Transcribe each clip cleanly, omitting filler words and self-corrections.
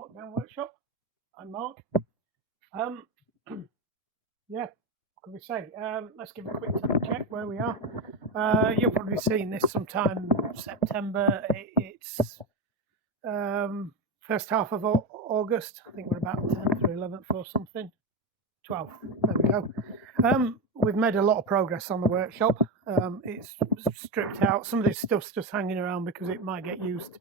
Lockdown Workshop. I'm Mark. Yeah, what can we say? Let's give a quick check where we are. You'll probably be seeing this sometime September. It's first half of August. I think we're about 10th or 11th or something. 12th. There we go. We've made a lot of progress on the workshop. It's stripped out. Some of this stuff's just hanging around because it might get used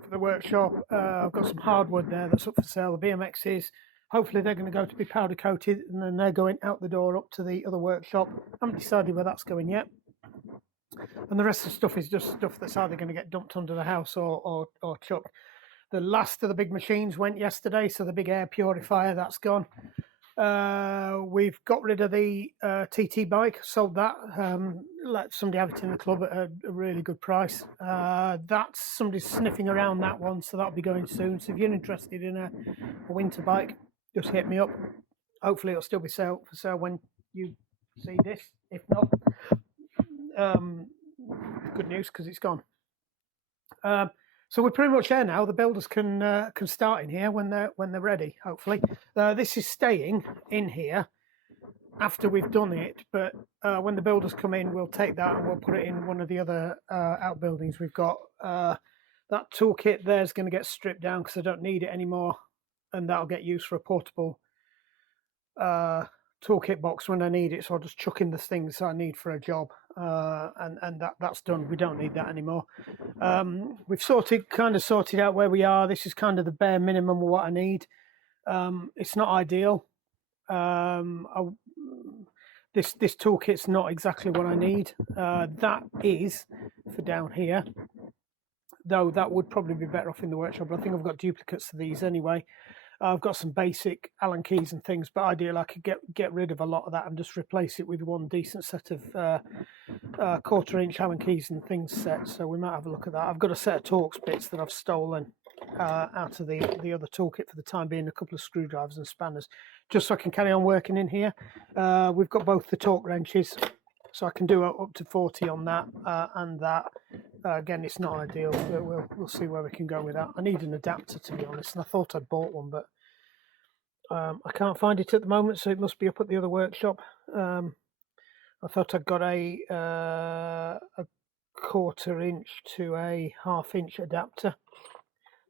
for the workshop. I've got some hardwood there that's up for sale. The BMXs, hopefully they're going to go to be powder coated, and then they're going out the door up to the other workshop. I haven't decided where that's going yet. And the rest of the stuff is just stuff that's either going to get dumped under the house or chucked. The last of the big machines went yesterday, so the big air purifier, that's gone. We've got rid of the TT bike, sold that, let somebody have it in the club at a really good price. That's somebody's sniffing around that one, so that'll be going soon. So if you're interested in a winter bike, just hit me up. Hopefully it'll still be for sale when you see this. If not, good news because it's gone. So we're pretty much there now. The builders can start in here when they're ready. Hopefully, this is staying in here after we've done it. But when the builders come in, we'll take that and we'll put it in one of the other outbuildings we've got. That toolkit there's going to get stripped down because I don't need it anymore, and that'll get used for a portable toolkit box when I need it. So I'll just chuck in the things I need for a job. And that's done. We don't need that anymore. We've kind of sorted out where we are. This is kind of the bare minimum of what I need. It's not ideal. This toolkit's not exactly what I need. That is for down here, though that would probably be better off in the workshop, but I think I've got duplicates of these anyway. I've got some basic Allen keys and things, but ideally I could get rid of a lot of that and just replace it with one decent set of 1/4-inch Allen keys and things set. So we might have a look at that. I've got a set of Torx bits that I've stolen out of the other toolkit for the time being, a couple of screwdrivers and spanners, just so I can carry on working in here. We've got both the torque wrenches, so I can do up to 40 on that and that. Again, it's not ideal, but we'll see where we can go with that. I need an adapter, to be honest, and I thought I'd bought one, but I can't find it at the moment, so it must be up at the other workshop. I thought I'd got a 1/4-inch to a 1/2-inch adapter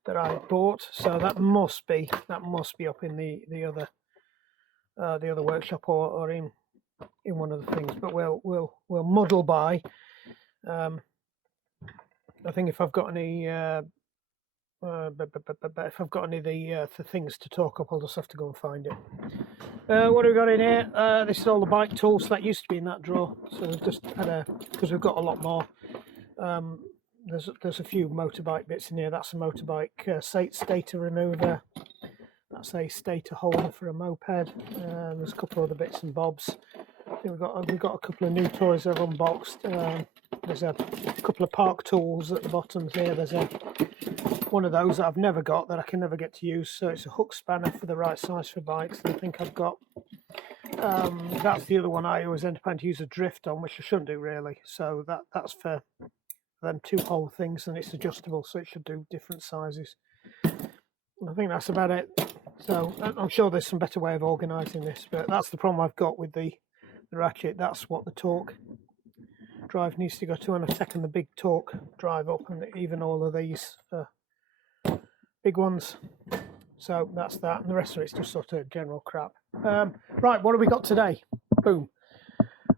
that I bought, so that must be up in the other workshop or in one of the things. But we'll muddle by. I think if I've got any if I've got any of the things to talk up, I'll just have to go and find it. What have we got in here? This is all the bike tools that used to be in that drawer, so we've just had because we've got a lot more. There's a few motorbike bits in here. That's a motorbike stator remover. That's a stator holder for a moped. There's a couple of other bits and bobs. I think we've got a couple of new toys I've unboxed. There's a couple of park tools at the bottom here. There's one of those that I've never got that I can never get to use. So it's a hook spanner for the right size for bikes. And I think I've got that's the other one I always end up having to use a drift on, which I shouldn't do really. So that's for them 2-hole things, and it's adjustable, so it should do different sizes. And I think that's about it. So I'm sure there's some better way of organising this, but that's the problem I've got with the ratchet. That's what the torque drive needs to go to, and I've taken the big torque drive up, and even all of these big ones. So that's that, and the rest of it's just sort of general crap. Right, what have we got today? Boom,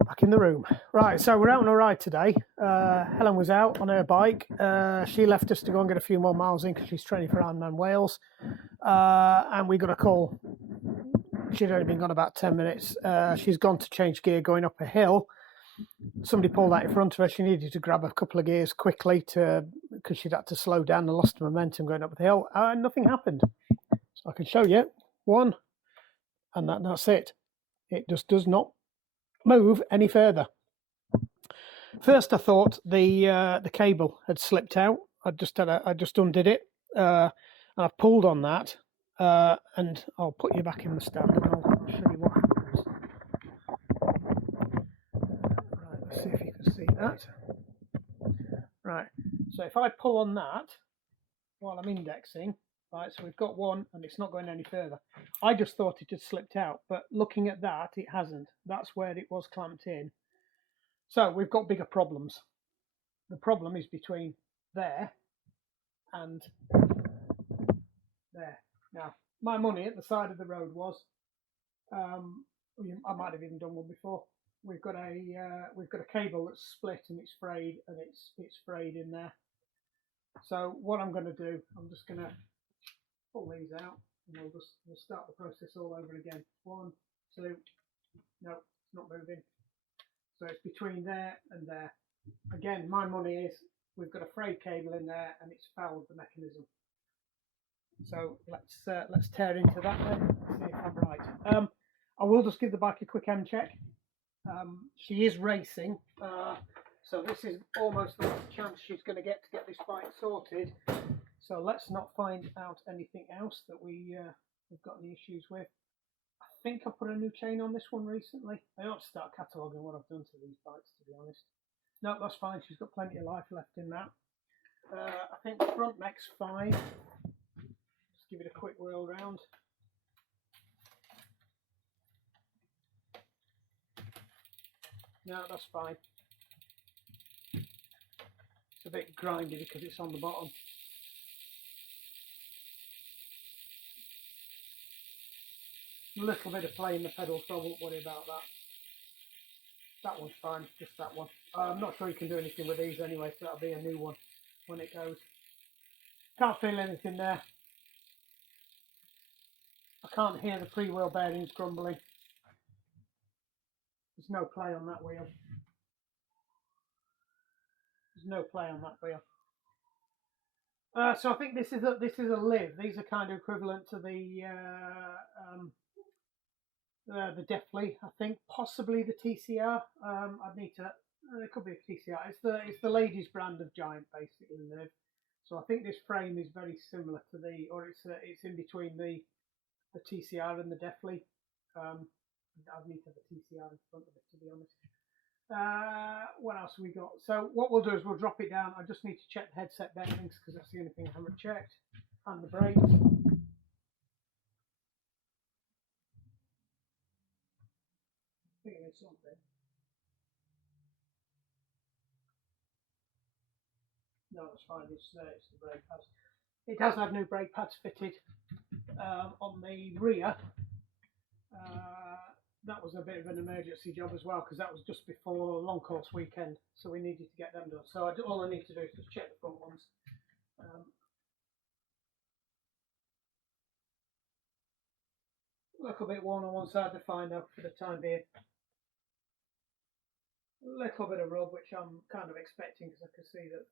back in the room. Right, so we're out on a ride today. Helen was out on her bike. She left us to go and get a few more miles in because she's training for Ironman Wales, and we got a call. She'd only been gone about 10 minutes. She's gone to change gear going up a hill. Somebody pulled out in front of her. She needed to grab a couple of gears quickly because she'd had to slow down and lost momentum going up the hill. Nothing happened. So I can show you one, and that's it. It just does not move any further. First, I thought the cable had slipped out. I just undid it, and I've pulled on that. And I'll put you back in the stand and I'll show you what happens. Right, let's see if you can see that. Right, so if I pull on that while I'm indexing, right? So we've got one and it's not going any further. I just thought it had slipped out, but looking at that, it hasn't. That's where it was clamped in. So we've got bigger problems. The problem is between there and there. Now, my money at the side of the road was, I might have even done one before. We've got a cable that's split and it's frayed, and it's frayed in there. So what I'm going to do, I'm just going to pull these out, and we'll start the process all over again. 1, 2, no, it's not moving. So it's between there and there. Again, my money is we've got a frayed cable in there, and it's fouled the mechanism. So let's tear into that then, see if I'm right. I will just give the bike a quick M check. She is racing, so this is almost the last chance she's going to get this bike sorted. So let's not find out anything else that we've got any issues with. I think I put a new chain on this one recently. I ought to start cataloguing what I've done to these bikes, to be honest. No, that's fine. She's got plenty of life left in that. I think the front neck's fine. Just give it a quick whirl round. No, that's fine. It's a bit grindy because it's on the bottom. A little bit of play in the pedal, so I won't worry about that. That one's fine, just that one. I'm not sure you can do anything with these anyway, so that'll be a new one when it goes. Can't feel anything there. I can't hear the pre-wheel bearings grumbling. There's no play on that wheel. There's no play on that wheel. So I think this is a Liv. These are kind of equivalent to the Deathly, I think, possibly the TCR. I'd need to. It could be a TCR. It's the ladies' brand of Giant, basically, Liv. So I think this frame is very similar to it's in between the TCR and the Deathly. I'd need to have a TCR in front of it, to be honest. What else have we got? So what we'll do is we'll drop it down. I just need to check the headset bearings because that's the only thing I haven't checked, and the brakes. I think there's something. No, it's fine. It's the brake pads. It does have new brake pads fitted on the rear. That was a bit of an emergency job as well because that was just before long course weekend, so we needed to get them done. So all I need to do is just check the front ones. A little bit worn on one side, they're fine though for the time being. A little bit of rub, which I'm kind of expecting because I can see that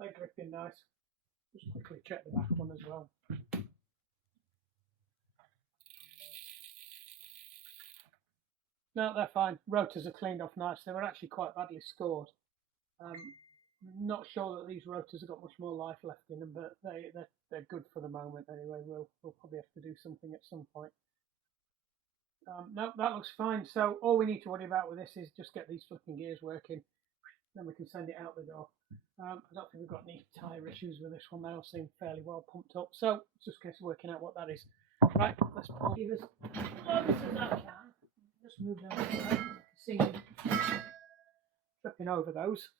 they're gripping nice. Just quickly check the back one as well. No, they're fine. Rotors are cleaned off nice. They were actually quite badly scored. Not sure that these rotors have got much more life left in them, but they're good for the moment anyway. We'll probably have to do something at some point. No, that looks fine. So all we need to worry about with this is just get these flipping gears working. Then we can send it out the door. I don't think we've got any tyre issues with this one. They all seem fairly well pumped up. So it's just a case of working out what that is. Right, let's pull levers as close as I can. Just move down the way. See me tripping over those.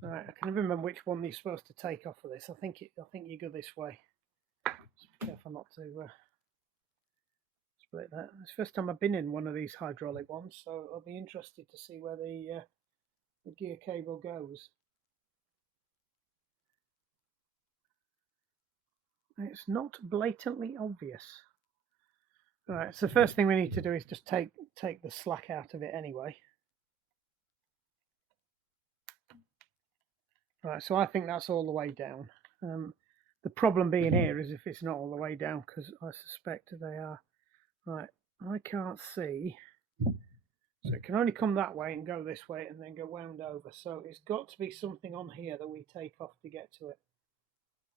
Right, I can remember which one you're supposed to take off of this. I think you go this way. Just be careful not to split that. It's the first time I've been in one of these hydraulic ones, so I'll be interested to see where the gear cable goes. It's not blatantly obvious. Alright, so the first thing we need to do is just take the slack out of it anyway. Right, so I think that's all the way down. The problem being here is if it's not all the way down, because I suspect they are. Right, I can't see. So it can only come that way and go this way and then go wound over. So it's got to be something on here that we take off to get to it,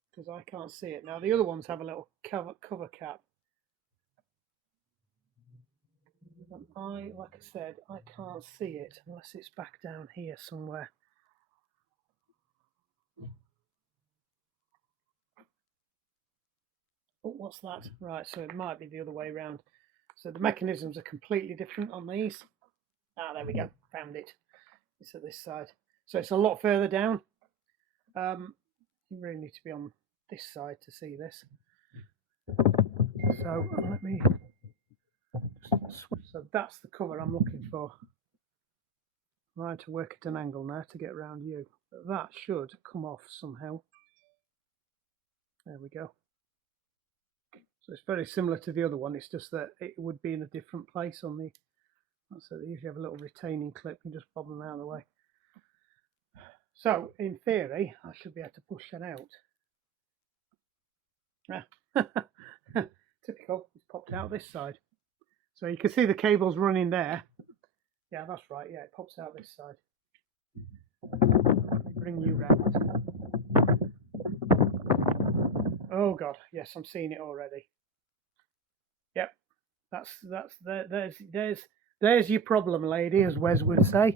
because I can't see it. Now the other ones have a little cover cap. And like I said, I can't see it unless it's back down here somewhere. Oh, what's that? Right, so it might be the other way around. So the mechanisms are completely different on these. Ah, there we go, found it. It's at this side. So it's a lot further down. You really need to be on this side to see this. So let me just switch. So that's the cover I'm looking for. I'm trying to work at an angle now to get around you. But that should come off somehow. There we go. So it's very similar to the other one. It's just that it would be in a different place on the. So they usually have a little retaining clip and just bob them out of the way. So in theory, I should be able to push that out. Typical. It's popped out this side. So you can see the cables running there. Yeah, that's right. Yeah, it pops out this side. Let me bring you round. Oh God, yes, I'm seeing it already. Yep, there's your problem, lady, as Wes would say.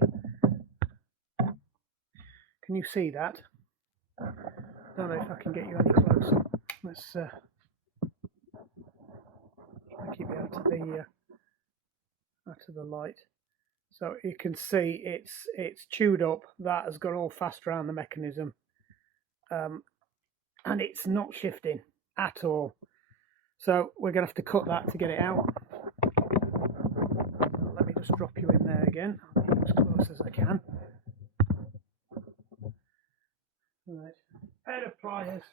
Can you see that? Don't know if I can get you any closer. Let's keep it out of the light. So you can see it's chewed up. That has got all fast around the mechanism, and it's not shifting at all. So we're going to have to cut that to get it out. Let me just drop you in there again. I'll get as close as I can. Right, pair of pliers.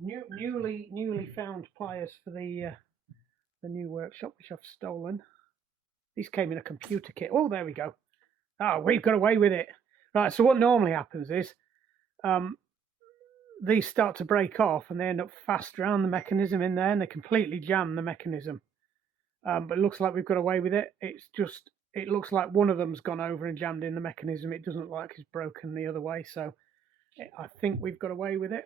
Newly found pliers for the new workshop, which I've stolen. These came in a computer kit. Oh, there we go. Oh, we've got away with it. Right, so what normally happens is these start to break off and they end up fast around the mechanism in there and they completely jam the mechanism. But it looks like we've got away with it. It looks like one of them's gone over and jammed in the mechanism. It doesn't look like it's broken the other way. So I think we've got away with it.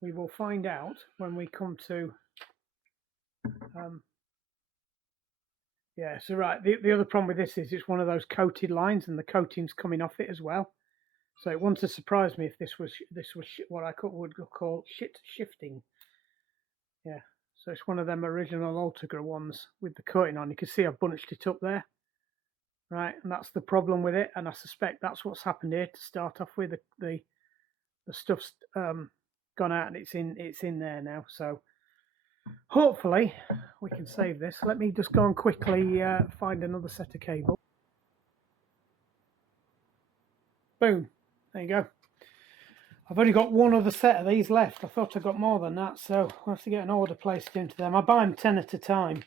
We will find out when we come to... yeah, so right, the other problem with this is it's one of those coated lines and the coating's coming off it as well. So it wouldn't have surprised me if this was what I would call shifting. Yeah, so it's one of them original Ultegra ones with the coating on. You can see I've bunched it up there. Right, and that's the problem with it, and I suspect that's what's happened here to start off with. The stuff's gone out and it's in there now, so hopefully we can save this. Let me just go and quickly find another set of cable. Boom, there you go. I've only got one other set of these left. I thought I got more than that, so I'll have to get an order placed into them. I buy them 10 at a time,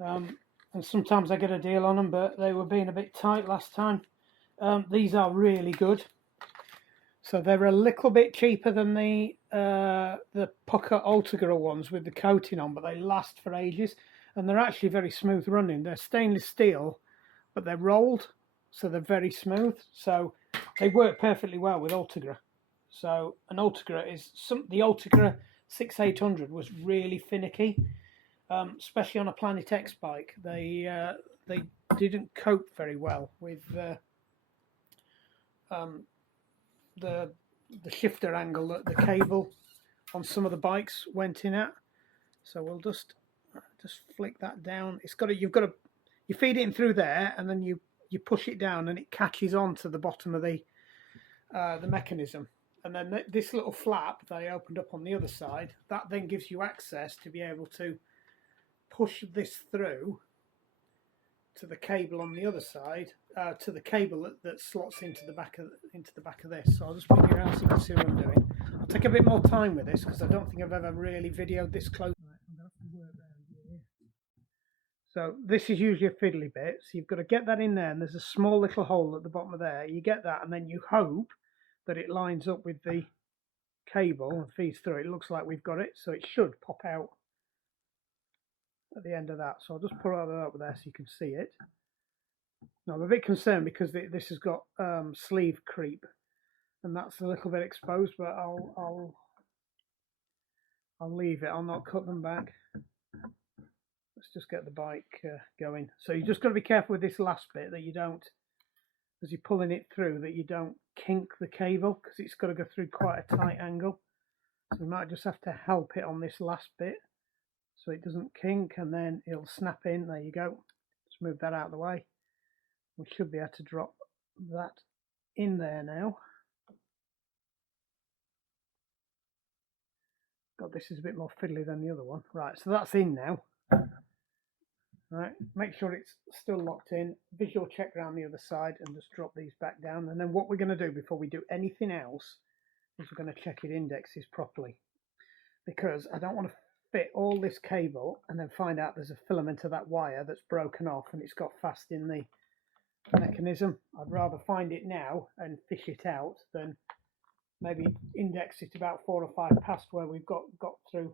and sometimes I get a deal on them, but they were being a bit tight last time. These are really good. So they're a little bit cheaper than the Pucker Ultegra ones with the coating on, but they last for ages, and they're actually very smooth running. They're stainless steel, but they're rolled, so they're very smooth. So they work perfectly well with Ultegra. So an Ultegra is the Ultegra 6800 was really finicky, especially on a Planet X bike. They didn't cope very well with the shifter angle that the cable on some of the bikes went in at. So we'll just flick that down. You feed it in through there, and then you push it down, and it catches on to the bottom of the mechanism. And then this little flap that I opened up on the other side, that then gives you access to be able to push this through to the cable on the other side, to the cable that slots into the back of this. So I'll just bring you around so you can see what I'm doing. I'll take a bit more time with this because I don't think I've ever really videoed this close. Right, I'm going to have to work around here. So this is usually a fiddly bit. So you've got to get that in there, and there's a small little hole at the bottom of there. You get that, and then you hope that it lines up with the cable and feeds through. It looks like we've got it, so it should pop out at the end of that. So I'll just put it over there so you can see it. Now I'm a bit concerned because this has got sleeve creep, and that's a little bit exposed, but I'll leave it. I'll not cut them back. Let's just get the bike going. So you just got to be careful with this last bit that you don't, as you're pulling it through, that you don't kink the cable, because it's got to go through quite a tight angle. So we might just have to help it on this last bit so it doesn't kink, and then it'll snap in. There you go. Just move that out of the way. We should be able to drop that in there now. God, this is a bit more fiddly than the other one. Right, so that's in now. Right, make sure it's still locked in. Visual check around the other side and just drop these back down. And then what we're going to do before we do anything else is we're going to check it indexes properly, because I don't want to fit all this cable and then find out there's a filament of that wire that's broken off and it's got fast in the mechanism. I'd rather find it now and fish it out than maybe index it about 4 or 5 past where we've got through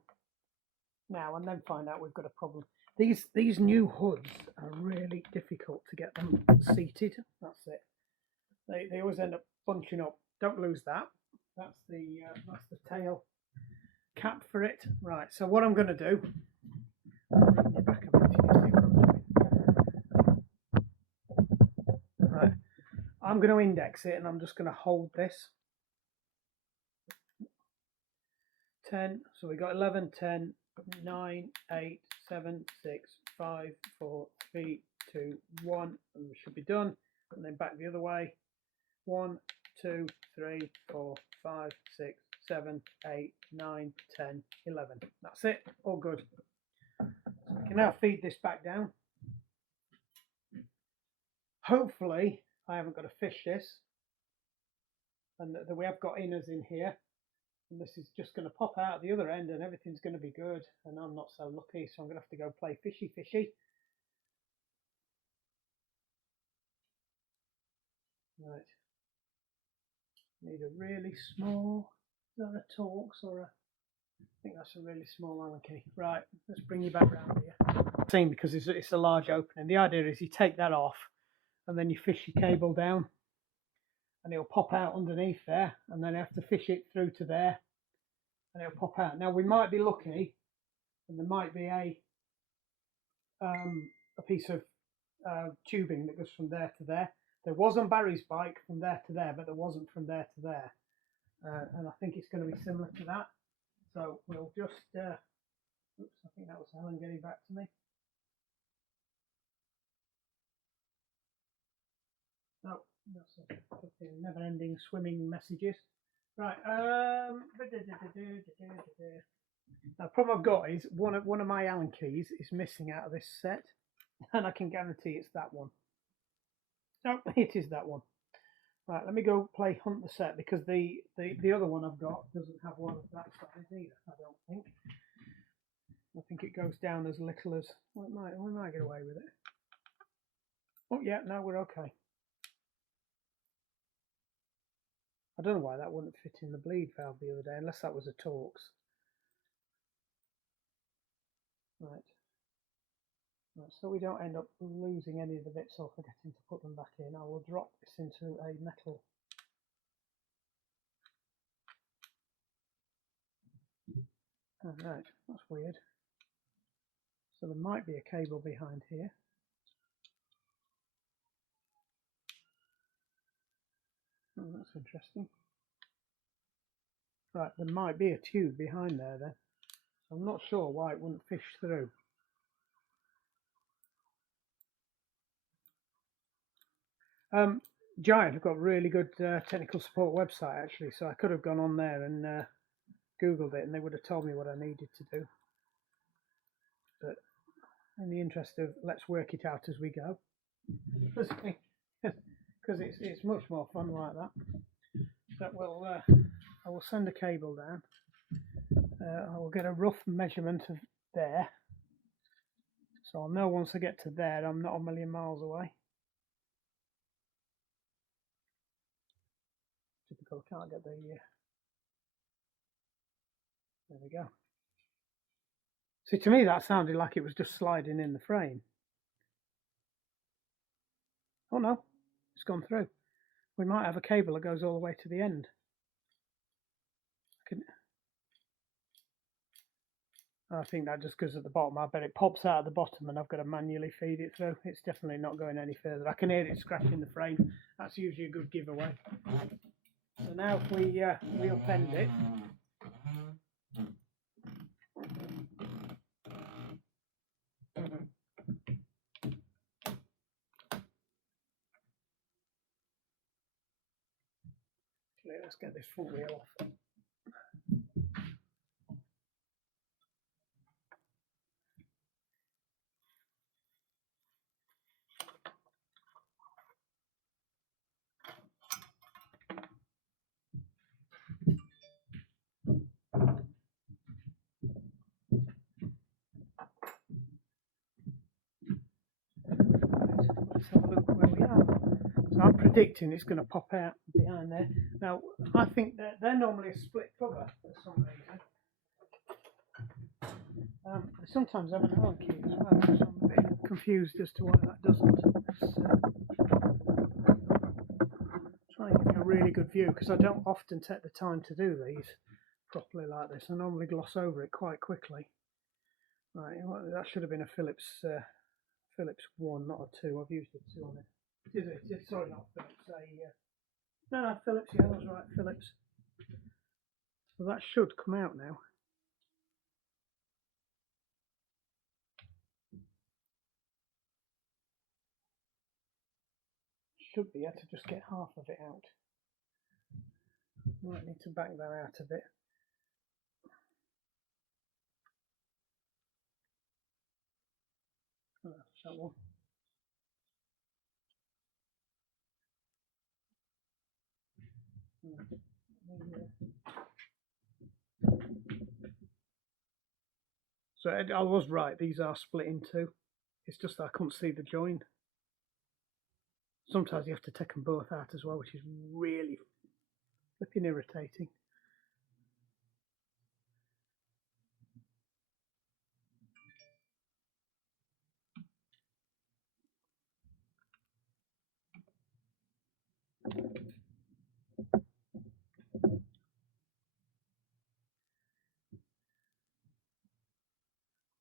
now and then find out we've got a problem. These new hoods are really difficult to get them seated. That's it. They always end up bunching up. Don't lose that. That's the tail cap for it. Right. So what I'm going to do. Back a bit, you can see what I'm doing. Right. I'm going to index it, and I'm just going to hold this. 10. So we got 11, 10, 9, 8, 7, 6, 5, 4, 3, 2, 1, and we should be done. And then back the other way. 1, 2, 3, 4, 5, 6, 7, 8, 9, 10, 11. That's it. All good. So we can now feed this back down. Hopefully, I haven't got to fish this, and that we have got inners in here. And this is just going to pop out the other end and everything's going to be good. And I'm not so lucky, so I'm going to have to go play fishy. Right. Need a really small, is that a Torx or a, I think that's a really small Allen key. Right, let's bring you back round here. Same, because it's a large opening. The idea is you take that off and then you fish your cable down and it'll pop out underneath there, and then you have to fish it through to there and it'll pop out. Now we might be lucky and there might be a piece of tubing that goes from there to there. There was on Barry's bike from there to there, but there wasn't from there to there. And I think it's going to be similar to that. So we'll just, oops, I think that was Helen getting back to me. No, that's a never-ending swimming messages. Right. Now, the problem I've got is one of my Allen keys is missing out of this set, and I can guarantee it's that one. No, it is that one. Right, let me go play hunt the set, because the other one I've got doesn't have one of that size either, I don't think. I think it goes down as little as, well, we might get away with it. Oh yeah, no, we're okay. I don't know why that wouldn't fit in the bleed valve the other day, unless that was a Torx. Right. Right, so we don't end up losing any of the bits or forgetting to put them back in. I will drop this into a metal. Oh, right, that's weird. So there might be a cable behind here. Oh, that's interesting. Right, there might be a tube behind there then. So I'm not sure why it wouldn't fish through. Giant have got a really good technical support website actually, so I could have gone on there and Googled it and they would have told me what I needed to do. But in the interest of let's work it out as we go, because it's much more fun like that. So I will send a cable down. I will get a rough measurement of there, so I'll know once I get to there I'm not a million miles away. Typical, can't get the there we go. See, to me that sounded like it was just sliding in the frame. Oh no, it's gone through. We might have a cable that goes all the way to the end. I think that just goes at the bottom. I bet it pops out at the bottom and I've got to manually feed it through. It's definitely not going any further. I can hear it scratching the frame. That's usually a good giveaway. So now if we upend it, actually, let's get this front wheel off. Let's have a look where we are. So I'm predicting it's going to pop out behind there. Now, I think that they're normally a split cover for some reason. I sometimes have an Allen key as well, so I'm a bit confused as to why that doesn't. Let's try and give you a really good view, because I don't often take the time to do these properly like this. I normally gloss over it quite quickly. Right, well, that should have been a Phillips 1, not a 2. I've used a 2 on it. It is, sorry, not Phillips. No, Phillips, yeah, I was right, Phillips. So that should come out now. Should be able to just get half of it out. Might need to back that out a bit. Oh, that's that one. So I was right, these are split in two. It's just that I couldn't see the join. Sometimes you have to take them both out as well, which is really flipping irritating.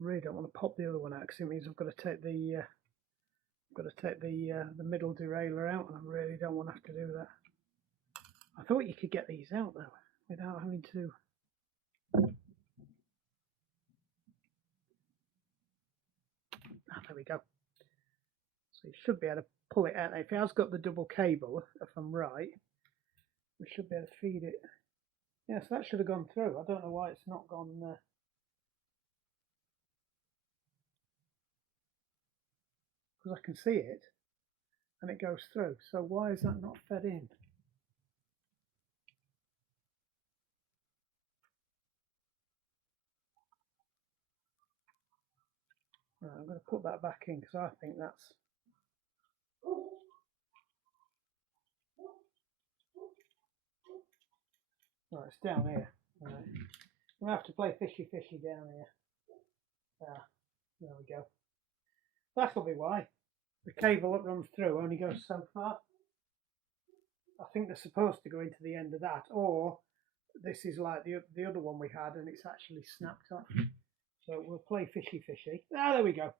Really don't want to pop the other one out because it means I've got to take the the middle derailleur out, and I really don't want to have to do that. I thought you could get these out though without having to. There we go. So you should be able to pull it out. If it has got the double cable, if I'm right, we should be able to feed it. Yes, that should have gone through. I don't know why it's not gone. Because I can see it and it goes through. So why is that not fed in? Right, I'm going to put that back in because I think that's. Right, it's down here. Right. I'm going to have to play fishy down here. Ah, there we go. That'll be why. The cable that runs through only goes so far. I think they're supposed to go into the end of that, or this is like the other one we had and it's actually snapped off. So we'll play fishy. Ah, there we go.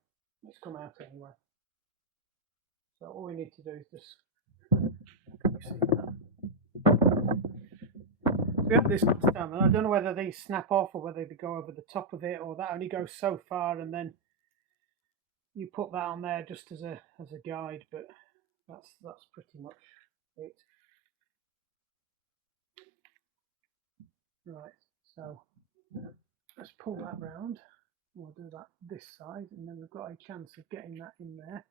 It's come out anyway. So all we need to do is just, can you see that? So we have this one down, and I don't know whether these snap off or whether they go over the top of it, or that only goes so far, and then you put that on there just as a guide. But that's pretty much it. Right. So let's pull that round. We'll do that this side, and then we've got a chance of getting that in there.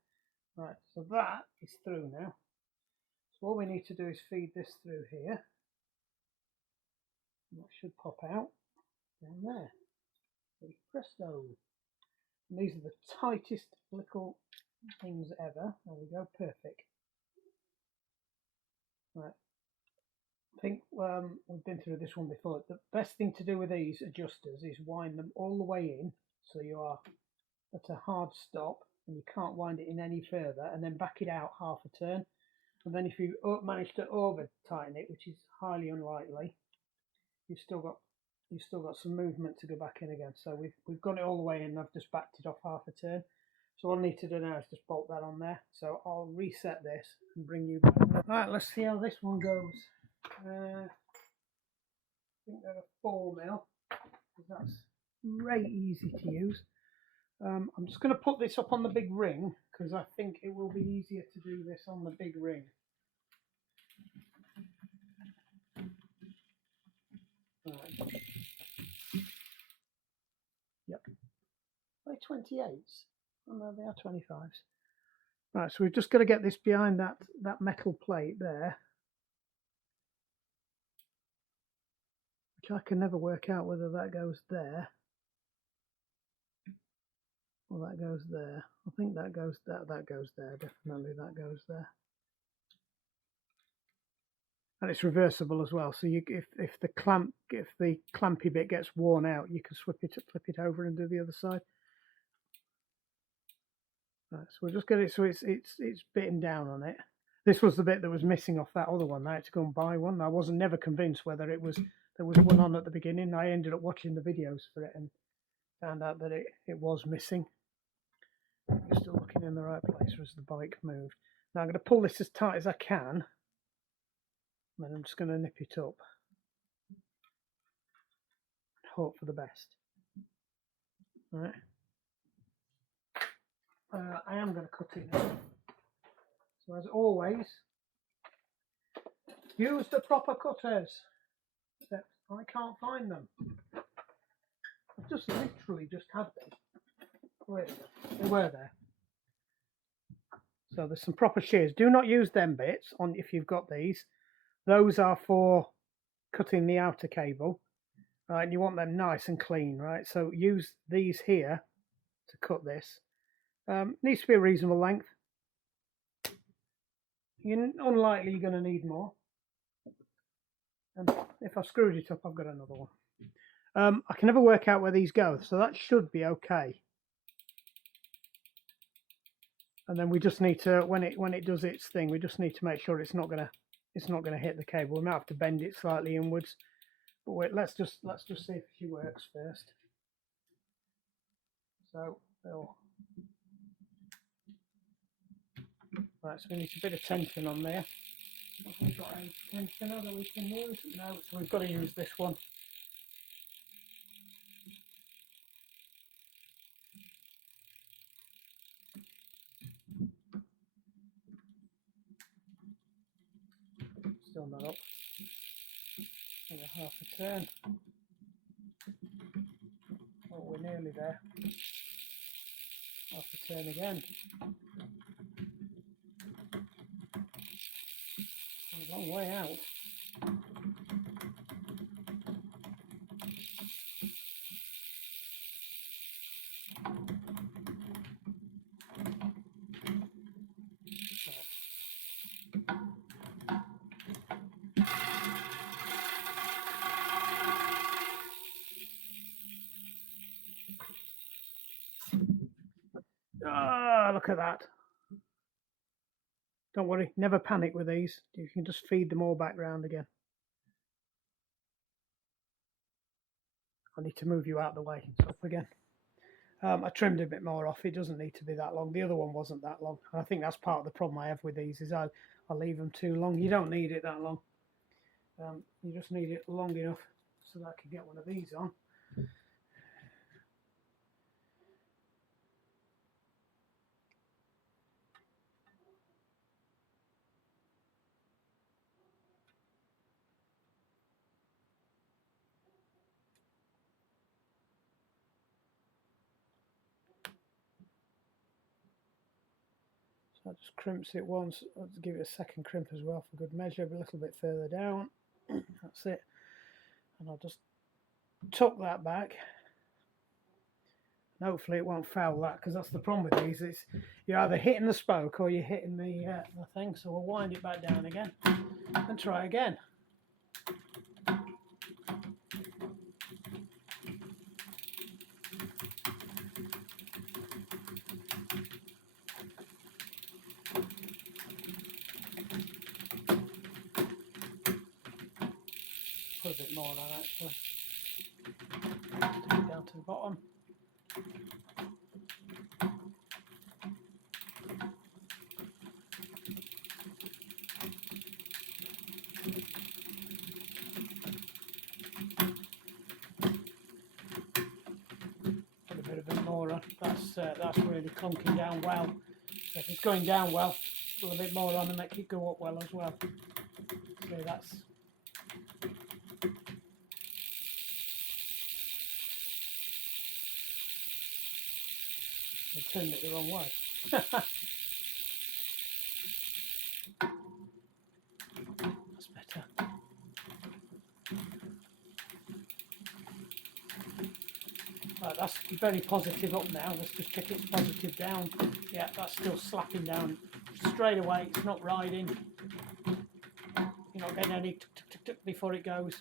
Right, so that is through now. So all we need to do is feed this through here. And that should pop out down there. Presto. And these are the tightest little things ever. There we go, perfect. Right. I think we've been through this one before. The best thing to do with these adjusters is wind them all the way in, so you are at a hard stop and you can't wind it in any further, and then back it out half a turn. And then if you manage to over tighten it, which is highly unlikely, you've still got some movement to go back in again. So we've got it all the way in. I've just backed it off half a turn. So all I need to do now is just bolt that on there. So I'll reset this and bring you back. Right, let's see how this one goes. I think they're a 4mm, because that's very easy to use. I'm just going to put this up on the big ring because I think it will be easier to do this on the big ring. Right. Yep. Are they 28s? Oh no, they are 25s. Right, so we've just got to get this behind that metal plate there. Which I can never work out whether that goes there or that goes there. I think that goes that goes there, definitely that goes there. And it's reversible as well, so you if the clampy bit gets worn out, you can flip it over and do the other side. Right, so we'll just get it so it's bitten down on it. This was the bit that was missing off that other one. I had to go and buy one. I wasn't never convinced whether there was one on at the beginning. I ended up watching the videos for it and found out that it was missing. You're still looking in the right place as the bike moved. Now I'm going to pull this as tight as I can, and then I'm just going to nip it up and hope for the best. All right. I am going to cut it now. So as always, use the proper cutters. Except I can't find them. I've just literally just had them. Wait, they were there. So there's some proper shears. Do not use them bits on if you've got these. Those are for cutting the outer cable. Right, and you want them nice and clean, right? So use these here to cut this. Needs to be a reasonable length. Unlikely you're going to need more. And if I've screwed it up, I've got another one. I can never work out where these go, so that should be okay. And then we just need to, when it does its thing, we just need to make sure it's not gonna hit the cable. We might have to bend it slightly inwards. But wait, let's just see if she works first. So right, so we need a bit of tension on there. Have we got a tensioner that we can use? No, so we've got to use this one. Still not up. Another half a turn. Oh, we're nearly there. Half a turn again. A long way out. Ah, look at that. Don't worry, never panic with these. You can just feed them all back round again. I need to move you out of the way. It's up again. I trimmed a bit more off. It doesn't need to be that long. The other one wasn't that long. And I think that's part of the problem I have with these is I leave them too long. You don't need it that long. You just need it long enough so that I can get one of these on. So I just crimps it once. I'll give it a second crimp as well for good measure, a little bit further down. That's it. And I'll just tuck that back. And hopefully it won't foul that, because that's the problem with these. It's you're either hitting the spoke or you're hitting the thing. So we'll wind it back down again and try again. Put a bit more on actually. Take it down to the bottom. Put a bit of a more on. That's really clunking down well. So if it's going down well, a little bit more on and make it go up well as well. So that's. turned it the wrong way. That's better. Right, that's very positive up now. Let's just check it's positive down. Yeah, that's still slapping down straight away. It's not riding. You're not getting any tuk tuk tuk tuk before it goes.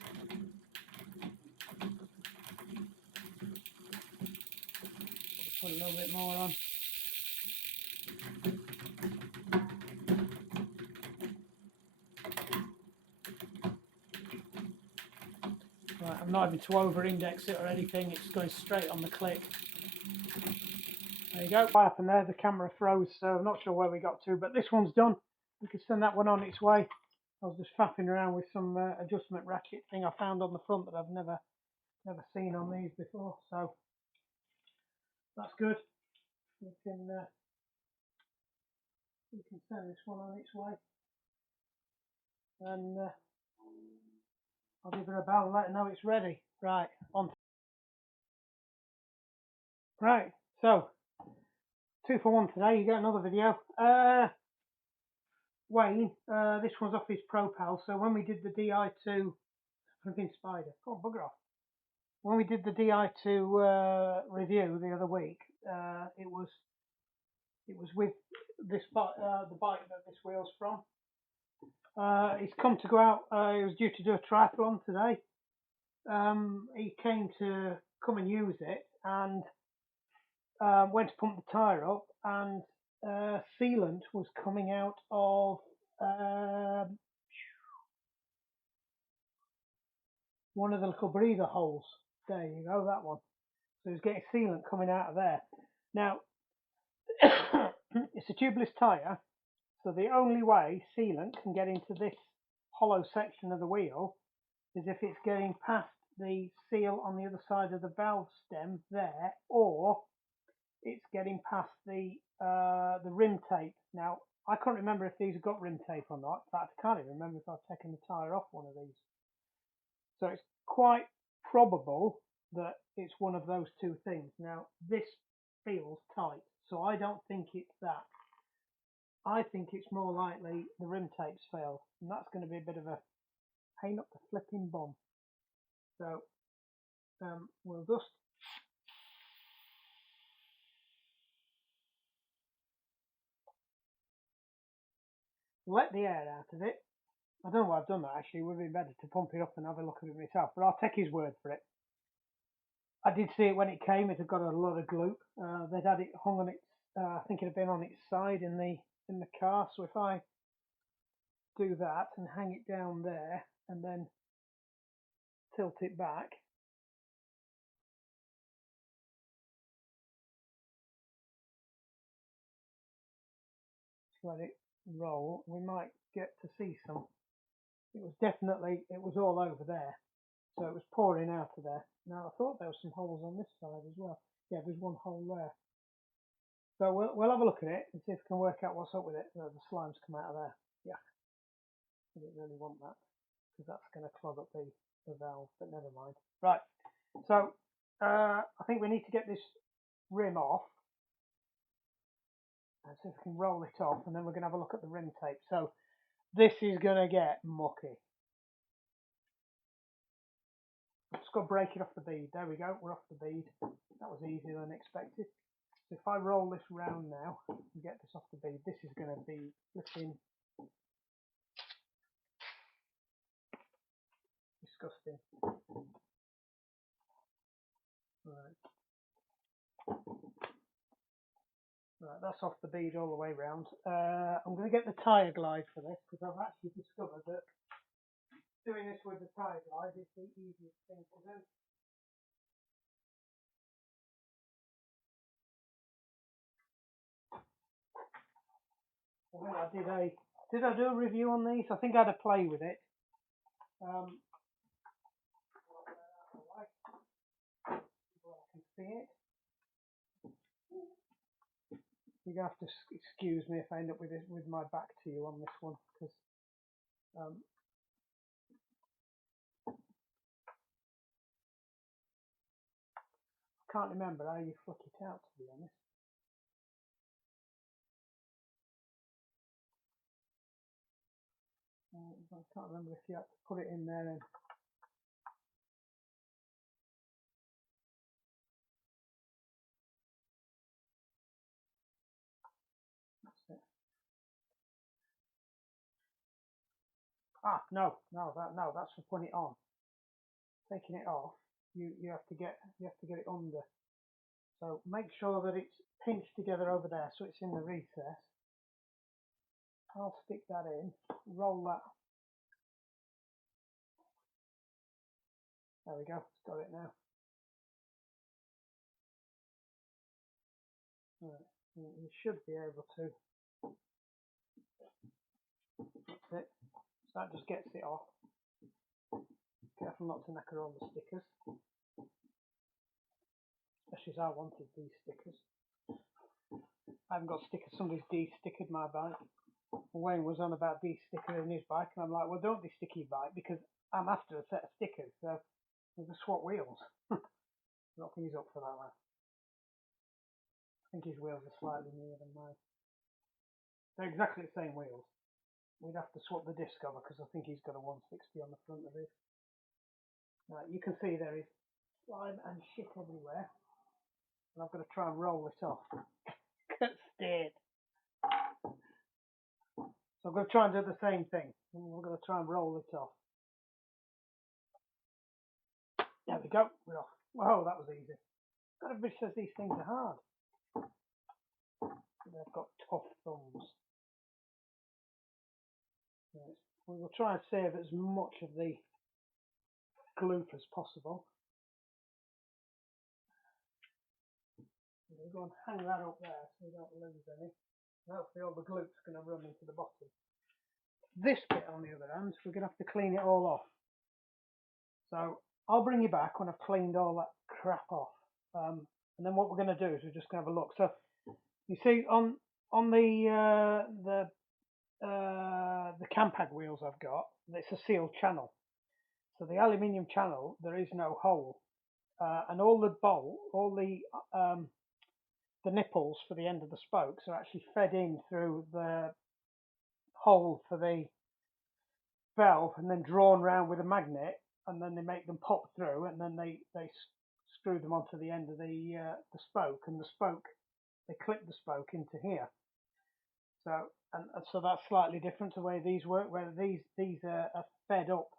Put a little bit more on. Right, I'm not having to over-index it or anything. It's going straight on the click. There you go. What happened there? The camera froze, so I'm not sure where we got to, but this one's done. We can send that one on its way. I was just faffing around with some adjustment racket thing I found on the front that I've never seen on these before, so that's good. We can send this one on its way, and I'll give her a bell and let her know it's ready. Right, on. Right, so 2 for 1 today. You get another video. Wayne, this one's off his Propel. So when we did the Di2, flipping spider, oh bugger off. When we did the Di2 review the other week, it was with this the bike that this wheel's from. He's come to go out. He was due to do a triathlon today. He came to come and use it, and went to pump the tyre up, and sealant was coming out of one of the little breather holes. There you go, that one. So he's getting sealant coming out of there. Now, it's a tubeless tyre, so the only way sealant can get into this hollow section of the wheel is if it's getting past the seal on the other side of the valve stem there, or it's getting past the rim tape. Now, I can't remember if these have got rim tape or not. In fact, I can't even remember if I've taken the tyre off one of these. So it's quite probable that it's one of those two things. Now, this feels tight, so I don't think it's that. I think it's more likely the rim tape's failed, and that's going to be a bit of a pain up the flipping bum. So we'll just let the air out of it. I don't know why I've done that actually. It would be better to pump it up and have a look at it myself, but I'll take his word for it. I did see it when it came. It had got a lot of gloop. They'd had it hung on its, I think it had been on its side in the car. So if I do that and hang it down there and then tilt it back, let it roll, we might get to see some. It was all over there, so it was pouring out of there. Now I thought there were some holes on this side as well. Yeah, there's one hole there. So we'll have a look at it and see if we can work out what's up with it. The slime's come out of there. Yeah, I didn't really want that because that's going to clog up the valve, but never mind. Right, so I think we need to get this rim off and see if we can roll it off, and then we're going to have a look at the rim tape. So this is going to get mucky. Just got to break it off the bead. There we go, we're off the bead. That was easier than expected. So if I roll this round now and get this off the bead, this is going to be flipping disgusting. Right, that's off the bead all the way round. I'm going to get the tyre glide for this because I've actually discovered that doing this with the tyre glide is the easiest thing to do. Did I do a review on these? I think I had a play with it. I can see it. You're going to have to excuse me if I end up with my back to you on this one, because I can't remember how you flick it out, to be honest. I can't remember if you had to put it in there and that's it. No, that's for putting it on. Taking it off, you have to get it under. So make sure that it's pinched together over there so it's in the recess. I'll stick that in, roll that. There we go, it's got it now. Right. You should be able to. That's it. So that just gets it off. Careful not to knacker all the stickers. Especially as I wanted these stickers. I haven't got stickers, somebody's de-stickered my bike. Wayne was on about de-stickering his bike and I'm like, well, don't de-stick your bike because I'm after a set of stickers, so we'll just swap wheels. I don't think he's up for that one. I think his wheels are slightly newer than mine. They're exactly the same wheels. We'd have to swap the disc over because I think he's got a 160 on the front of his. Now, you can see there is slime and shit everywhere. And I've got to try and roll it off. Steered. So I'm going to try and do the same thing. We're going to try and roll it off. There we go. We're off. Whoa, that was easy. Everybody says these things are hard. They've got tough thumbs. Yes. We will try and save as much of the gloop as possible. We'll go and hang that up there so we don't lose any. Hopefully all the gloop's going to run into the bottom. This bit on the other hand, we're going to have to clean it all off. So I'll bring you back when I've cleaned all that crap off. And then what we're going to do is we're just going to have a look. So you see on the Campag wheels I've got, it's a sealed channel. So the aluminium channel, there is no hole. And all the nipples for the end of the spokes are actually fed in through the hole for the valve and then drawn round with a magnet, and then they make them pop through, and then they screw them onto the end of the spoke, and the spoke, they clip the spoke into here. So so that's slightly different to the way these work, where these are fed up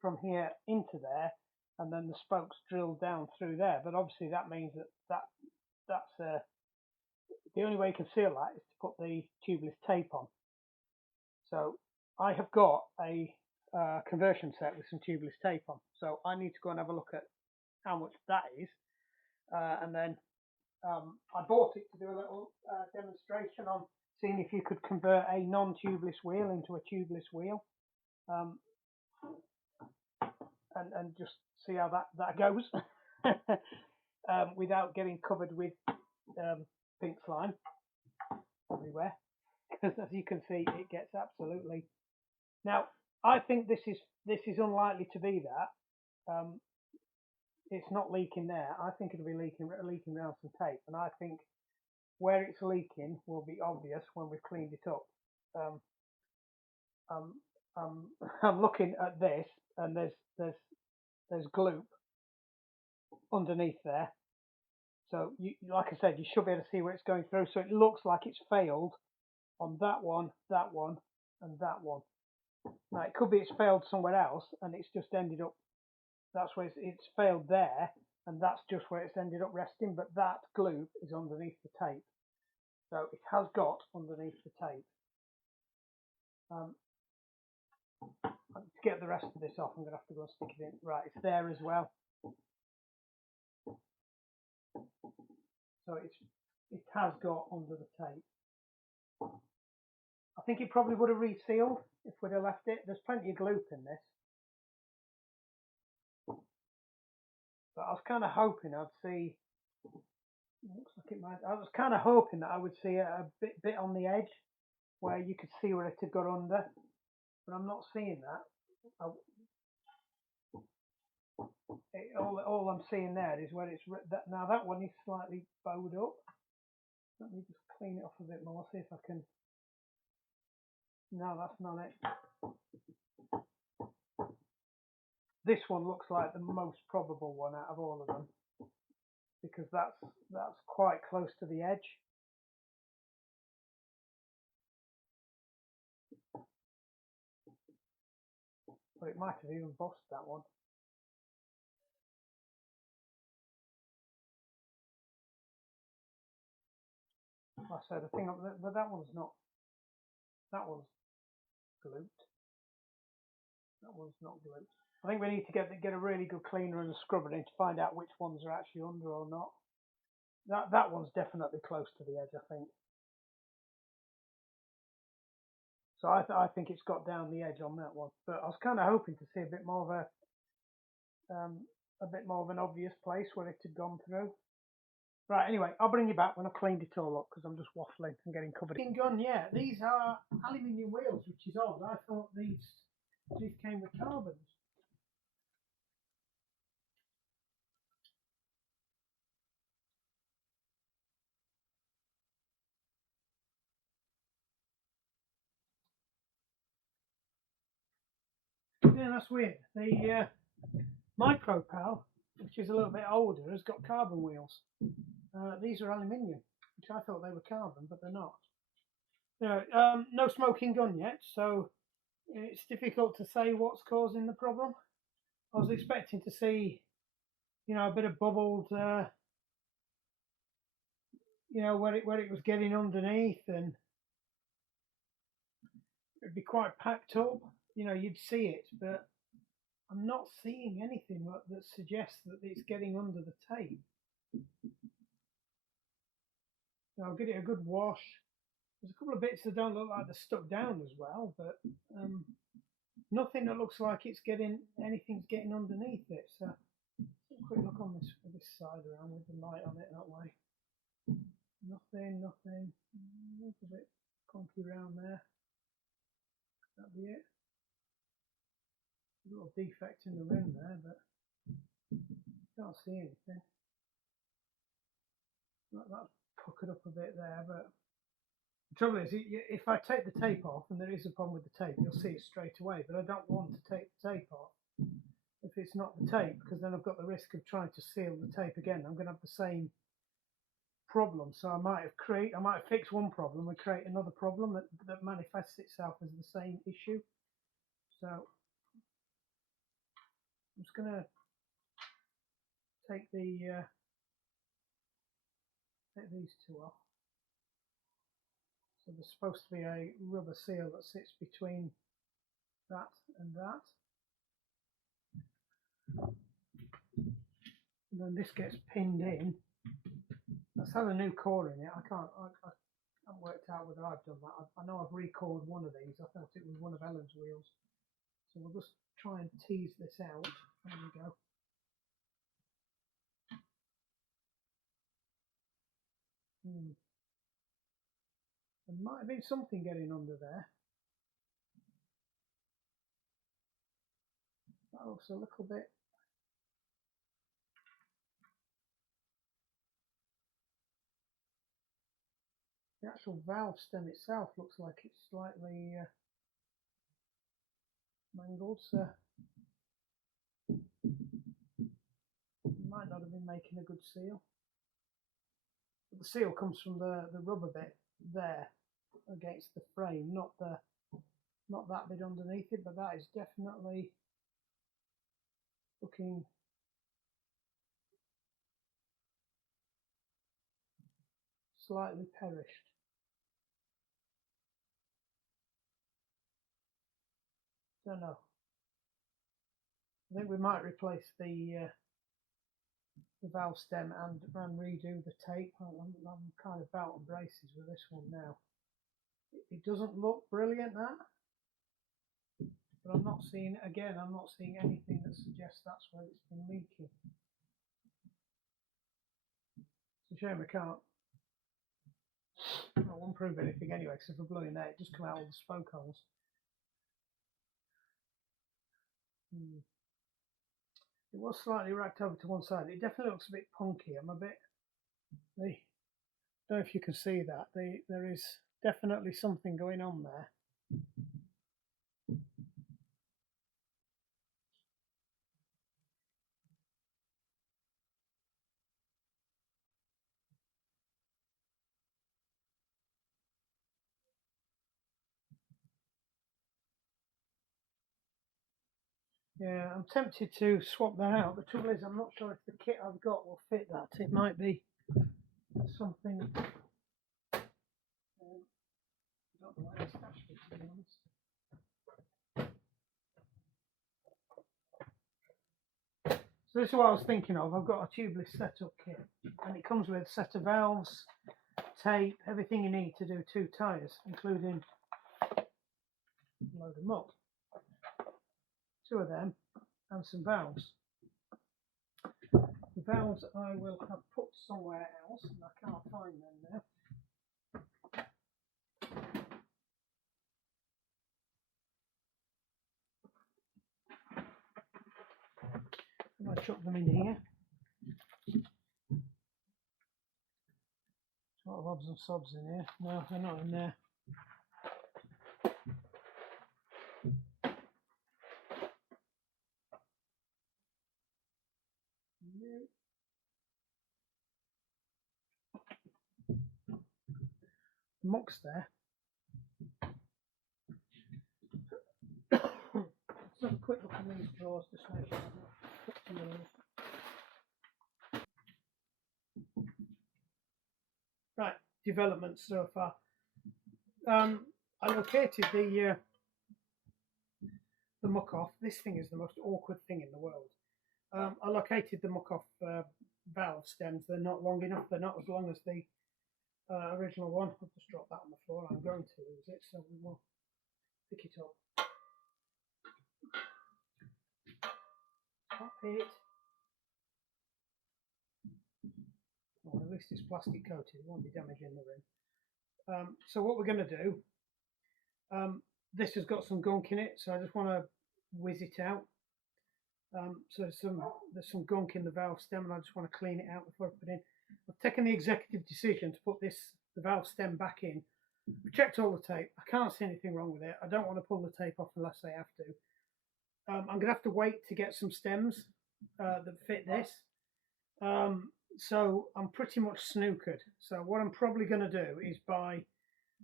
from here into there, and then the spokes drill down through there. But obviously that means that's the only way you can seal that is to put the tubeless tape on. So I have got a conversion set with some tubeless tape on. So I need to go and have a look at how much that is. And then I bought it to do a little demonstration on seeing if you could convert a non-tubeless wheel into a tubeless wheel. And just see how that goes without getting covered with pink slime everywhere, because as you can see it gets absolutely. Now I think this is unlikely to be that. It's not leaking there. I think it'll be leaking around some tape, and I think where it's leaking will be obvious when we've cleaned it up. I'm looking at this, and there's gloop underneath there. So like I said, you should be able to see where it's going through. So it looks like it's failed on that one, and that one. Now it could be it's failed somewhere else, and it's just ended up. That's where it's failed there, and that's just where it's ended up resting. But that gloop is underneath the tape, so it has got underneath the tape. To get the rest of this off, I'm going to have to go and stick it in. Right, it's there as well. So it has got under the tape. I think it probably would have resealed if we'd have left it. There's plenty of gloop in this. But I was kind of hoping I'd see. Looks like it might. I was kind of hoping that I would see a bit on the edge where you could see where it had got under, but I'm not seeing that. All I'm seeing there is where it's now. That one is slightly bowed up. Let me just clean it off a bit more. See if I can No, that's not it. This one looks like the most probable one out of all of them, because that's quite close to the edge. But it might have even bust that one. Like I said, the thing, but that one's not. That one's glute. That one's not glute. I think we need to get a really good cleaner and a scrubber in to find out which ones are actually under or not. That one's definitely close to the edge, I think. So I think it's got down the edge on that one. But I was kind of hoping to see a bit more of an obvious place where it had gone through. Right, anyway, I'll bring you back when I've cleaned it all up, because I'm just waffling and getting covered in gun. Yeah, these are aluminium wheels, which is odd. I thought these came with carbons. Yeah, that's weird. The Micro Pal, which is a little bit older, has got carbon wheels. These are aluminium, which I thought they were carbon, but they're not. No smoking gun yet, so it's difficult to say what's causing the problem. I was expecting to see, a bit of bubbled, where it was getting underneath, and it'd be quite packed up. You'd see it, but I'm not seeing anything that suggests that it's getting under the tape. I'll give it a good wash. There's a couple of bits that don't look like they're stuck down as well, but nothing that looks like anything's getting underneath it. So a quick look on this side around with the light on it that way. Nothing. A little bit clunky around there. That'd be it. A little defect in the rim there, but can't see anything. That's puckered up a bit there, but the trouble is, if I take the tape off, and there is a problem with the tape, you'll see it straight away, but I don't want to take the tape off if it's not the tape, because then I've got the risk of trying to seal the tape again. I'm going to have the same problem, so I might have fixed one problem and create another problem that manifests itself as the same issue. So I'm just going to take these two off. So there's supposed to be a rubber seal that sits between that and that. And then this gets pinned in. That's had a new core in it. I haven't worked out whether I've done that. I know I've recored one of these. I thought it was one of Ellen's wheels. So we'll just try and tease this out. There we go. There might have been something getting under there. That looks a little bit. The actual valve stem itself looks like it's slightly mangled, so might not have been making a good seal. But the seal comes from the rubber bit there against the frame, not that bit underneath it, but that is definitely looking slightly perished. Don't know. I think we might replace the valve stem and redo the tape. I'm kind of belt and braces with this one now. It doesn't look brilliant, that, but I'm not seeing anything that suggests that's where it's been leaking. It's a shame I can't. I won't prove anything anyway, because if we're blowing that, it just come out all the spoke holes. It was slightly racked over to one side. It definitely looks a bit punky. I don't know if you can see that. There is definitely something going on there. Yeah, I'm tempted to swap that out. The trouble is, I'm not sure if the kit I've got will fit that. It might be something. I don't know what it's actually, to be honest. So this is what I was thinking of. I've got a tubeless setup kit, and it comes with a set of valves, tape, everything you need to do 2 tyres, including a load of muck, 2 of them, and some valves. The valves I will have put somewhere else, and I can't find them now. I chuck them in here. A lot of odds and sods in here. No, they're not in there. No. The muck's there. Let's have a quick look in these drawers just to make sure I've not put some in. Right, developments so far. I located the Muck-off. This thing is the most awkward thing in the world. I located the Muck-off valve stems. They're not long enough. They're not as long as the original one. I'll just drop that on the floor. I'm going to lose it, so we will pick it up. Stop it. Well, at least it's plastic coated. It won't be damaging the rim. So what we're going to do, this has got some gunk in it, so I just want to whiz it out. So there's some gunk in the valve stem, and I just want to clean it out before I put it in. I've taken the executive decision to put the valve stem back in. I've checked all the tape. I can't see anything wrong with it. I don't want to pull the tape off unless I have to. I'm going to have to wait to get some stems that fit this. So I'm pretty much snookered. So what I'm probably going to do is buy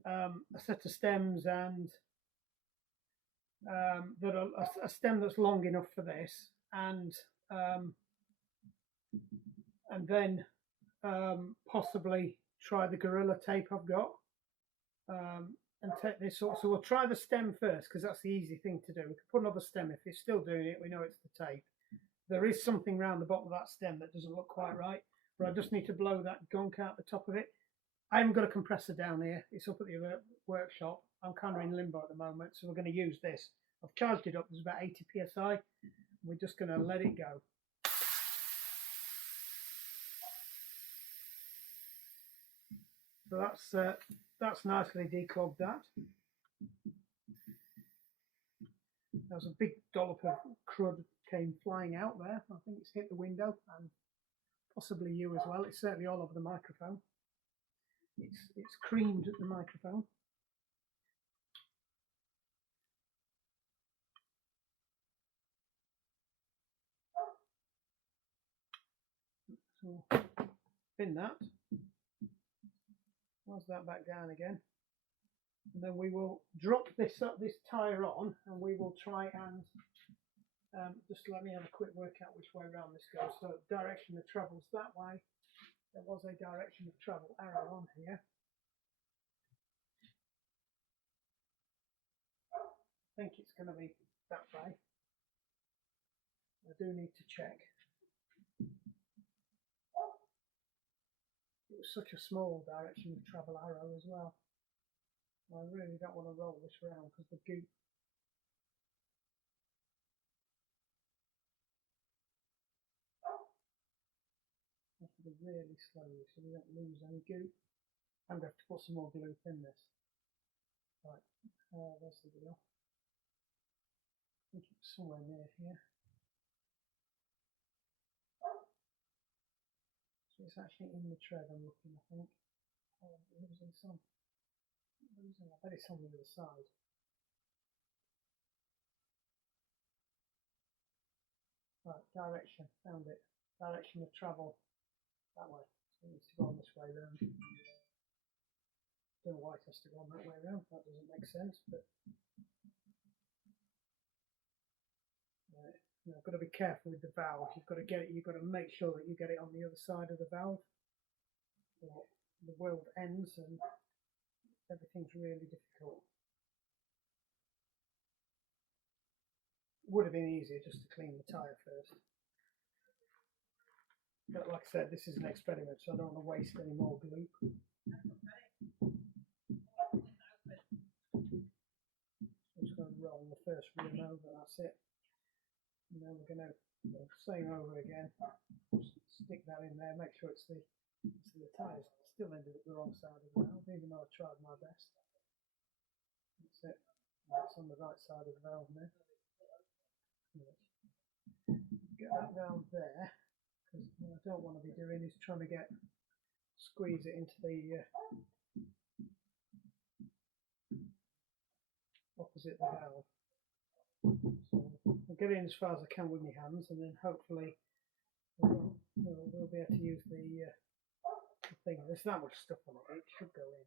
a set of stems and a stem that's long enough for this, and then possibly try the Gorilla tape I've got, and take this sort. So we'll try the stem first because that's the easy thing to do. We can put another stem if it's still doing it. We know it's the tape. There is something around the bottom of that stem that doesn't look quite right, but I just need to blow that gunk out the top of it. I haven't got a compressor down here. It's up at the workshop. I'm kind of in limbo at the moment, so we're going to use this. I've charged it up. There's about 80 psi. We're just going to let it go. So that's nicely declogged that. There's a big dollop of crud came flying out there. I think it's hit the window and possibly you as well. It's certainly all over the microphone. It's creamed at the microphone. So bin that. Was that back down again? And then we will drop this tyre on, and we will try and just let me have a quick work out which way around this goes. So direction of travel's that way. There was a direction of travel arrow on here. I think it's going to be that way. I do need to check. It was such a small direction of travel arrow as well. I really don't want to roll this around because the goop. Has to be really slowly so we don't lose any goop. I'm going to have to put some more glue in this. Right, there's the wheel. I think it's somewhere near here. So it's actually in the tread I'm looking, I think. Oh, losing some. I bet it's on the other side. direction, found it. Direction of travel, that way. So it needs to go on this way round. Don't know why it has to go on that way round, that doesn't make sense, but you've got to be careful with the valve. You've got to make sure that you get it on the other side of the valve, or the world ends and everything's really difficult. Would have been easier just to clean the tyre first. But like I said, this is an experiment, so I don't want to waste any more glue. I'm just going to roll the first rim over, that's it. And then we're going to, same over again, just stick that in there, make sure it's the tyres still ended up the wrong side of the valve, even though I tried my best. That's it. It's on the right side of the valve now. Get that round there, because what I don't want to be doing is trying to squeeze it into the opposite the valve. So I'll get in as far as I can with my hands, and then hopefully we'll be able to use the thing. There's that much stuff on it, it should go in.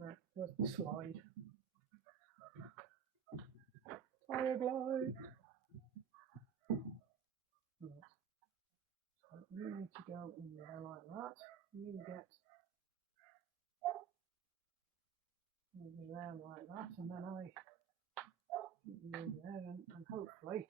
Right, where's the slide? Tyre glide! Right. So you need to go in there like that. You get over there like that, and then I get you in there, and hopefully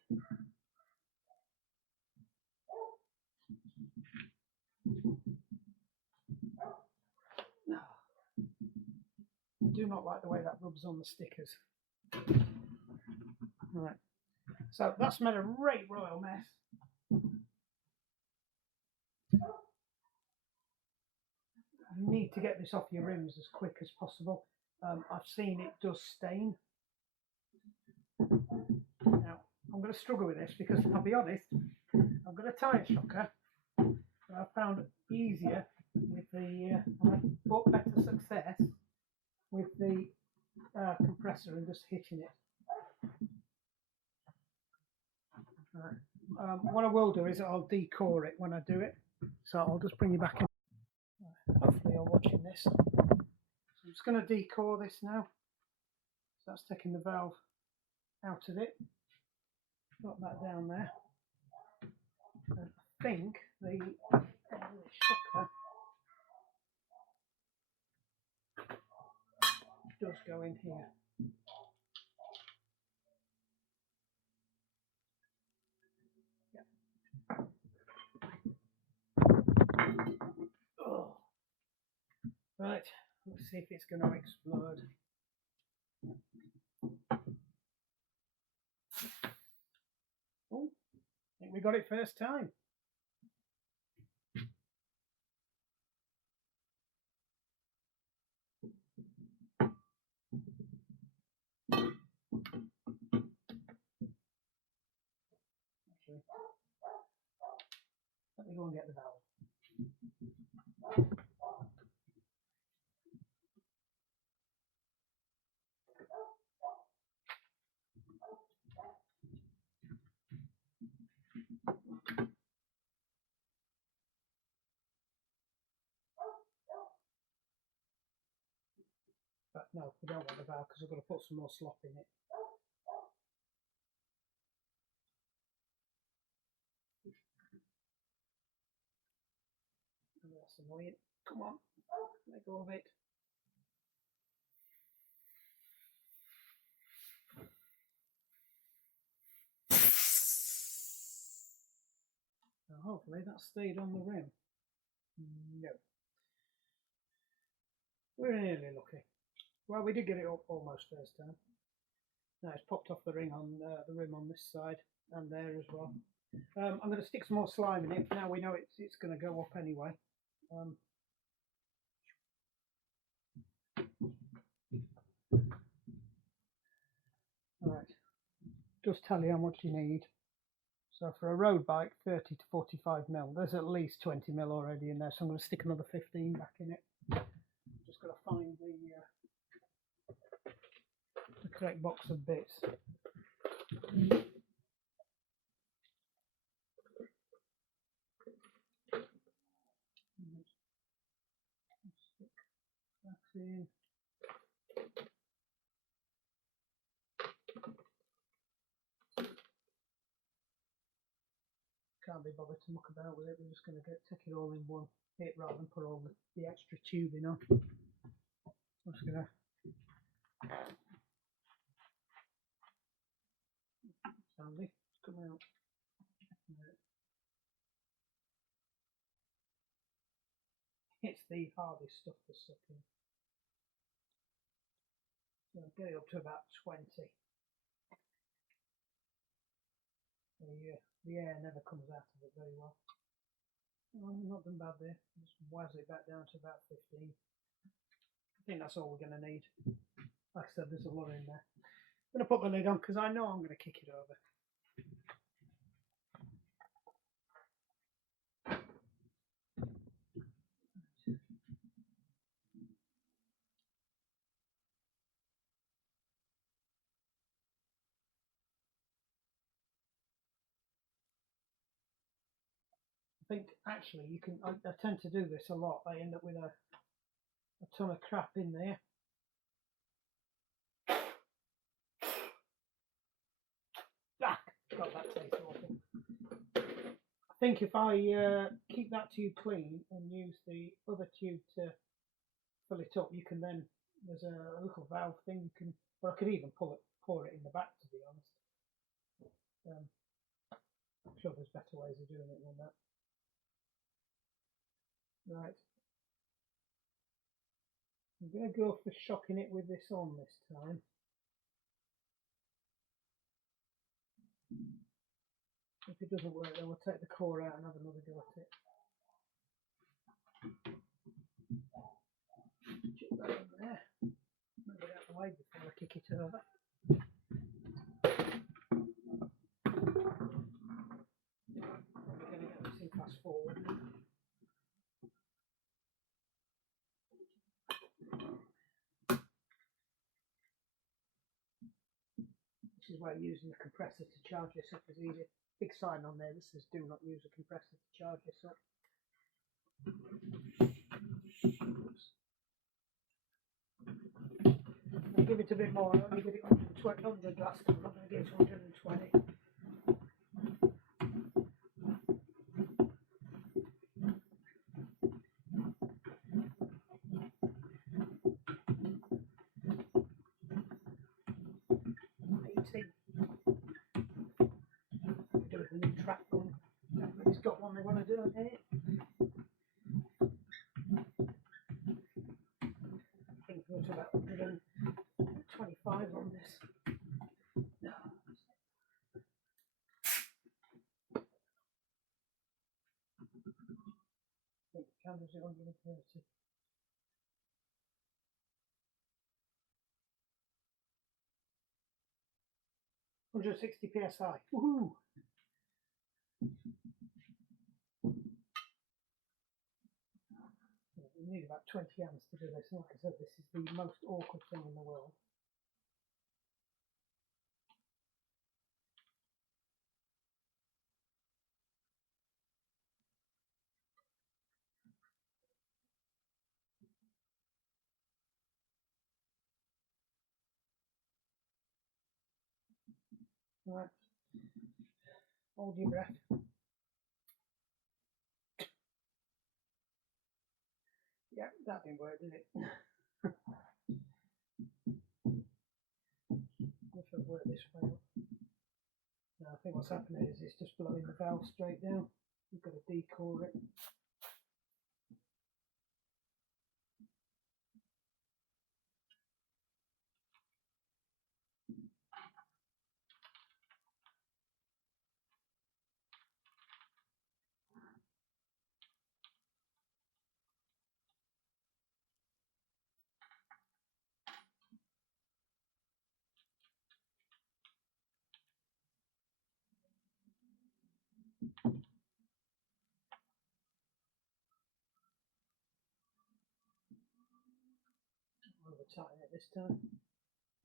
I do not like the way that rubs on the stickers. Right, so that's made a great royal mess. You need to get this off your rims as quick as possible. I've seen it does stain. Now, I'm going to struggle with this because, I'll be honest, I've got a tyre shocker that I've found easier with the, I've got better success with the compressor and just hitting it. Right. What I will do is I'll decore it when I do it, so I'll just bring you back in. Hopefully you're watching this. So I'm just going to decore this now. So that's taking the valve out of it. Got that down there. And I think the shocker does go in here. Yeah. Oh. Right, let's see if it's going to explode. Oh, I think we got it first time. Actually, let me go and get the valve. But no, we don't want the valve because we've got to put some more slop in it. Oh, that's annoying. Come on, let go of it. Now hopefully that stayed on the rim. No. We're nearly lucky. Well, we did get it up almost first time. Now it's popped off the rim on this side and there as well. I'm going to stick some more slime in it. Now we know it's going to go up anyway. Alright, just tell you how much you need. So for a road bike, 30 to 45 mil. There's at least 20 mil already in there, so I'm going to stick another 15 back in it. Just got to find the correct box of bits. Stick that in. Can't be bothered to muck about with it. We're just going to take it all in one hit rather than put all the extra tubing on. I'm just going to Sandy, come out. It's the hardest stuff to suck in. So get it up to about 20. The air never comes out of it very well. Oh, not done bad there. Just wazz it back down to about 15. I think that's all we're going to need. Like I said, there's a lot in there. I'm going to put the lid on because I know I'm going to kick it over. I think actually you can. I tend to do this a lot. I end up with a ton of crap in there. Ah, got that taste awful. I think if I keep that tube clean and use the other tube to fill it up, you can then, there's a little valve thing you can, or I could even pour it in the back, to be honest. I'm sure there's better ways of doing it than that. Right. I'm going to go for shocking it with this on this time. If it doesn't work, then we'll take the core out and have another go at it. Chuck that in there. Move it out of the way before I kick it over. We're going to get this in fast forward. This is where using the compressor to charge this up is easy. Big sign on there that says do not use a compressor to charge this up. Oops. I'll give it a bit more. I'll give it 100 last time. I'm going to give it 120. Do it with a new track one. Everybody's got one they want to do it here. I think we're to about 125 on this. No. I think the camera's at 130. 160 psi. Woohoo! You need about 20 amps to do this. Like I said, this is the most awkward thing in the world. Right. Hold your breath. Yeah, that didn't work, did it? If it worked this way up. No, I think what's happening is it's just blowing the valve straight down. You've got to decore it. Over tighten it this time.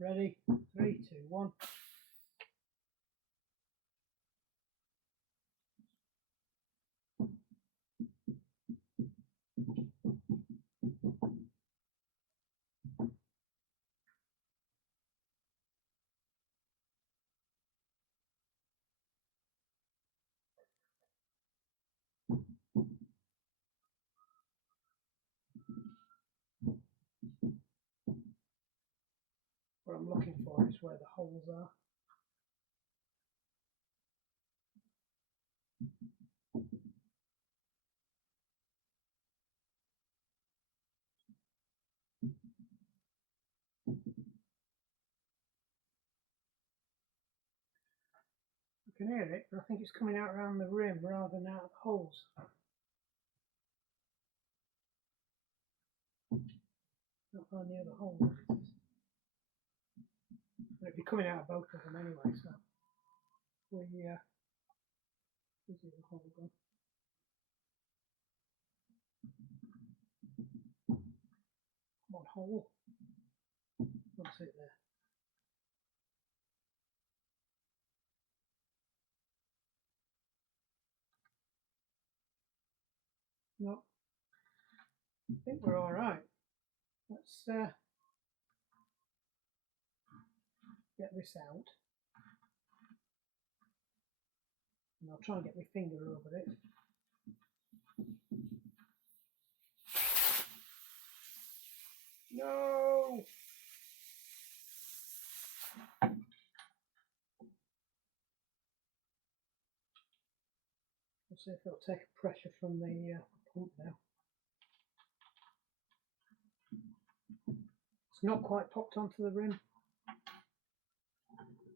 Ready? 3, 2, 1. What I'm looking for is where the holes are. You can hear it, but I think it's coming out around the rim rather than out of the holes. Not on the other hole. But it'd be coming out of both of them anyway, so where's the other hole gone? One hole. What's it there? No. I think we're alright. Let's get this out. And I'll try and get my finger over it. No! We'll see if it'll take pressure from the pump now. It's not quite popped onto the rim.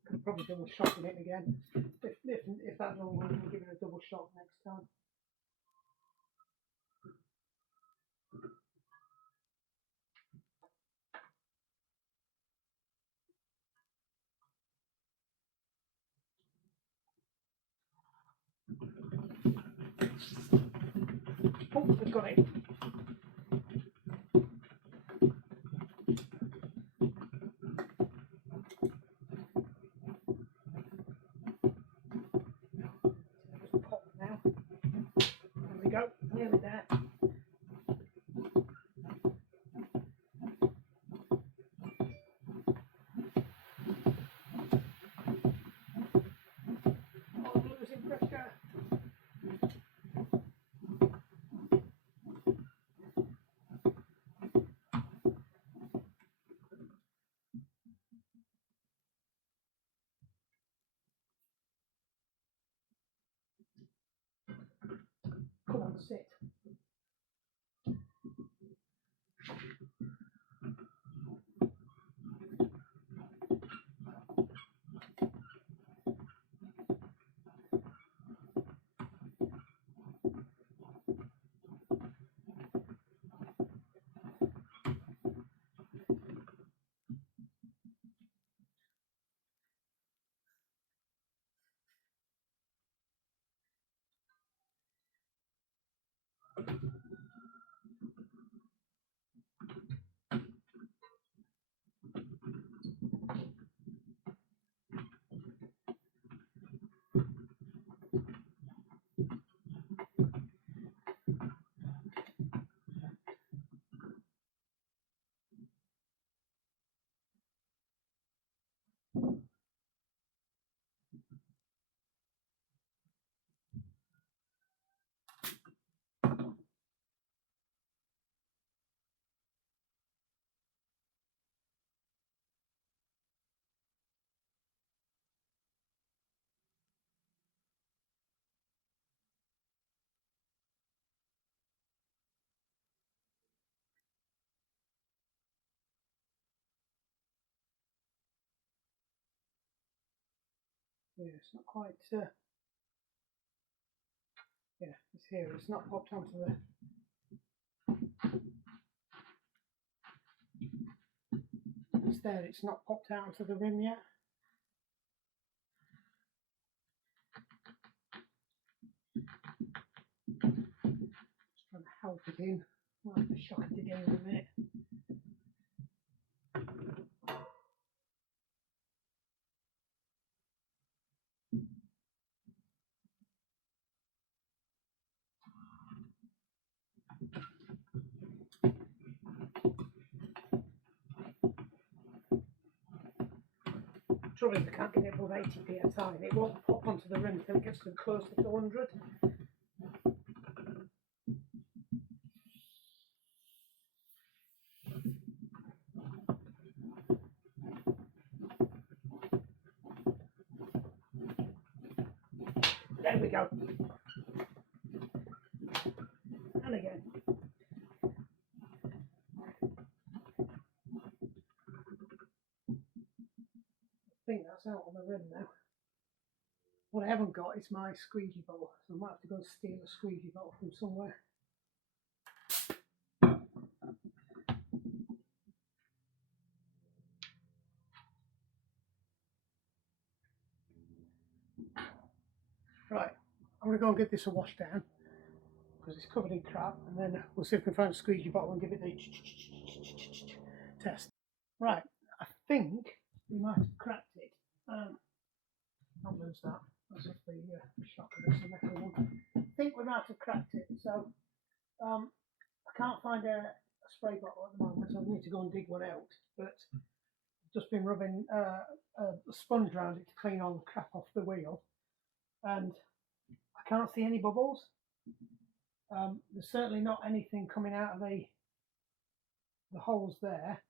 Could probably double shot in it again. If that don't work, we'll give it a double shot next time. Oh, we've got it. Pop now. There we go, nearly there. Oh, I'm losing pressure. Come on, sit. Yeah, it's not quite, yeah, it's here, it's not popped onto the, it's there, it's not popped out onto the rim yet. Just trying to help it in. I'll have to shock it again in a minute. trouble is I can't get it above 80 psi and it won't pop onto the rim until it gets too close to 100. There we go. And again. I think that's out on the rim now. What I haven't got is my squeegee bottle, so I might have to go and steal a squeegee bottle from somewhere. Right, I'm going to go and give this a wash down because it's covered in crap, and then we'll see if we can find a squeegee bottle and give it the test. Right, I think we might have cracked it. I'll lose that. That's off the shock of this metal one. I think we might have cracked it. So I can't find a spray bottle at the moment, so I need to go and dig one out. But I've just been rubbing a sponge around it to clean all the crap off the wheel, and I can't see any bubbles. There's certainly not anything coming out of the holes there.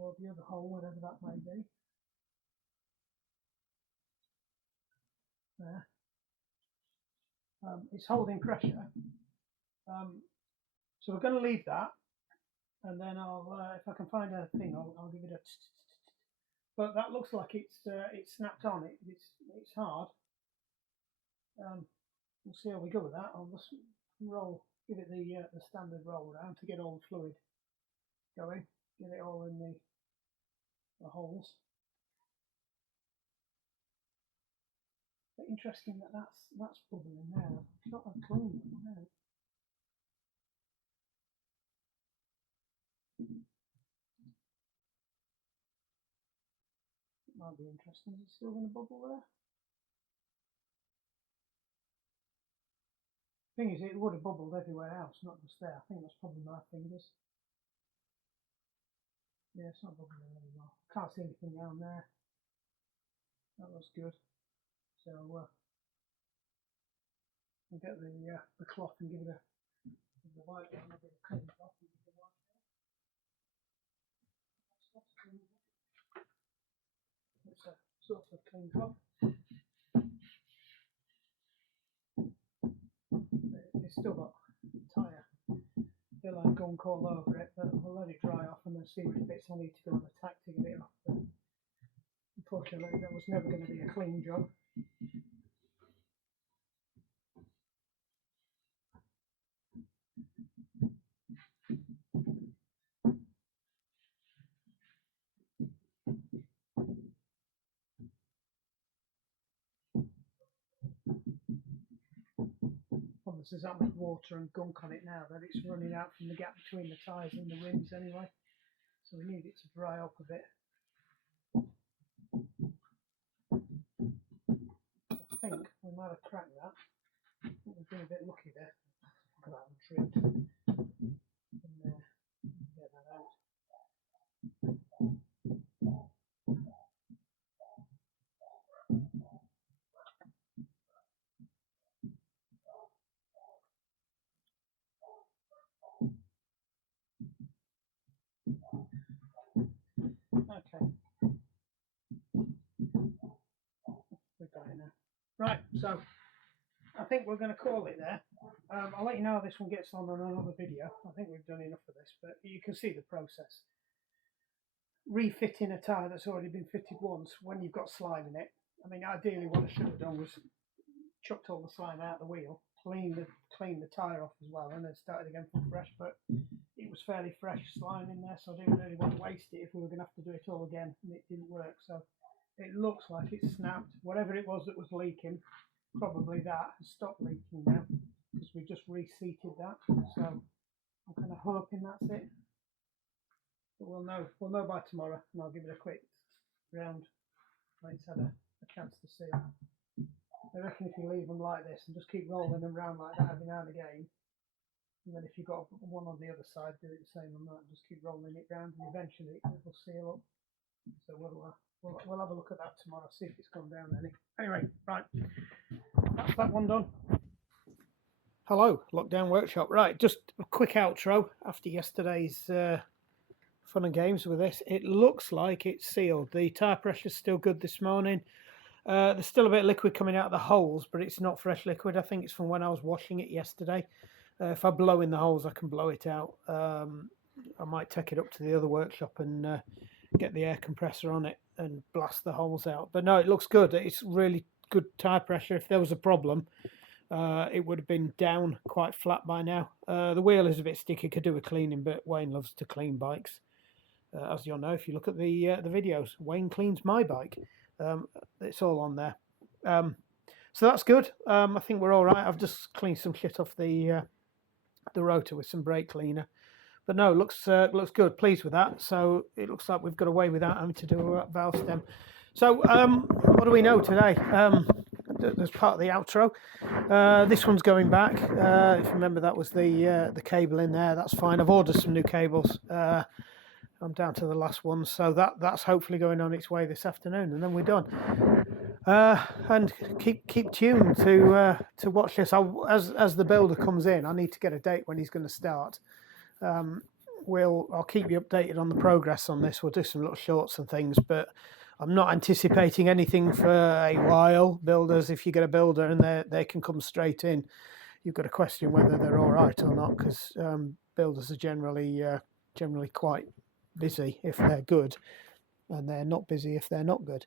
Or the other hole, whatever that may be. There. It's holding pressure. So we're going to leave that, and then I'll, if I can find a thing, I'll give it a. But that looks like it's snapped on. It's hard. We'll see how we go with that. I'll just give it the standard roll around to get all the fluid going, get it all in the holes. But interesting that's bubbling now. It's not a clean one now. It might be interesting. Is it still going to bubble there? Thing is, it would have bubbled everywhere else, not just there. I think that's probably my fingers. Yeah, it's not bubbling anymore. Can't see anything down there. That looks good. So we'll get the cloth and give it the white one. I'll get a clean cloth and give it a white one. It's a sort of clean cloth. It's still got tyre. Feel like gunk all over it, but I'll let it dry off and then see which bits I need to go and attack to get it off. But unfortunately, that was never going to be a clean job. There's that much water and gunk on it now that it's running out from the gap between the tyres and the rims anyway. So we need it to dry up a bit. I think we might have cracked that. I think we've been a bit lucky there. Look at that one trimmed. And get that out. Okay. We've got it now. Right, so I think we're going to call it there. I'll let you know how this one gets on another video. I think we've done enough of this, but you can see the process. Refitting a tyre that's already been fitted once when you've got slime in it. I mean, ideally what I should have done was chucked all the slime out the wheel, cleaned the tyre off as well, and then started again from fresh. But it was fairly fresh slime in there, so I didn't really want to waste it if we were going to have to do it all again, and it didn't work. So it looks like it's snapped. Whatever it was that was leaking, probably that has stopped leaking now because we just reseated that. So I'm kind of hoping that's it. But we'll know by tomorrow, and I'll give it a quick round when it's had a chance to see. I reckon if you leave them like this and just keep rolling them around like that every now and again, And then if you've got one on the other side, do it the same on that. Just keep rolling it round, and eventually it will seal up. So we'll have a look at that tomorrow, see if it's gone down any. Anyway, right, that's that one done. Hello, Lockdown Workshop. Right, just a quick outro after yesterday's fun and games with this. It looks like it's sealed. The tyre pressure's still good this morning. There's still a bit of liquid coming out of the holes, but it's not fresh liquid. I think it's from when I was washing it yesterday. If I blow in the holes, I can blow it out. I might take it up to the other workshop and get the air compressor on it and blast the holes out. But no, it looks good. It's really good tyre pressure. If there was a problem, it would have been down quite flat by now. The wheel is a bit sticky, could do a cleaning, but Wayne loves to clean bikes. As you'll know, if you look at the videos, Wayne cleans my bike. It's all on there. So that's good. I think we're all right. I've just cleaned some shit off the rotor with some brake cleaner. But no, looks good. Pleased with that. So it looks like we've got away without having to do a valve stem. So what do we know today? As part of the outro, this one's going back. If you remember, that was the cable in there. That's fine. I've ordered some new cables. I'm down to the last one, so that's hopefully going on its way this afternoon, and then we're done. And keep tuned to watch this. As the builder comes in, I need to get a date when he's going to start. I'll keep you updated on the progress on this. We'll do some little shorts and things, but I'm not anticipating anything for a while. Builders, if you get a builder and they can come straight in, you've got to question whether they're all right or not, because builders are generally quite busy if they're good, and they're not busy if they're not good.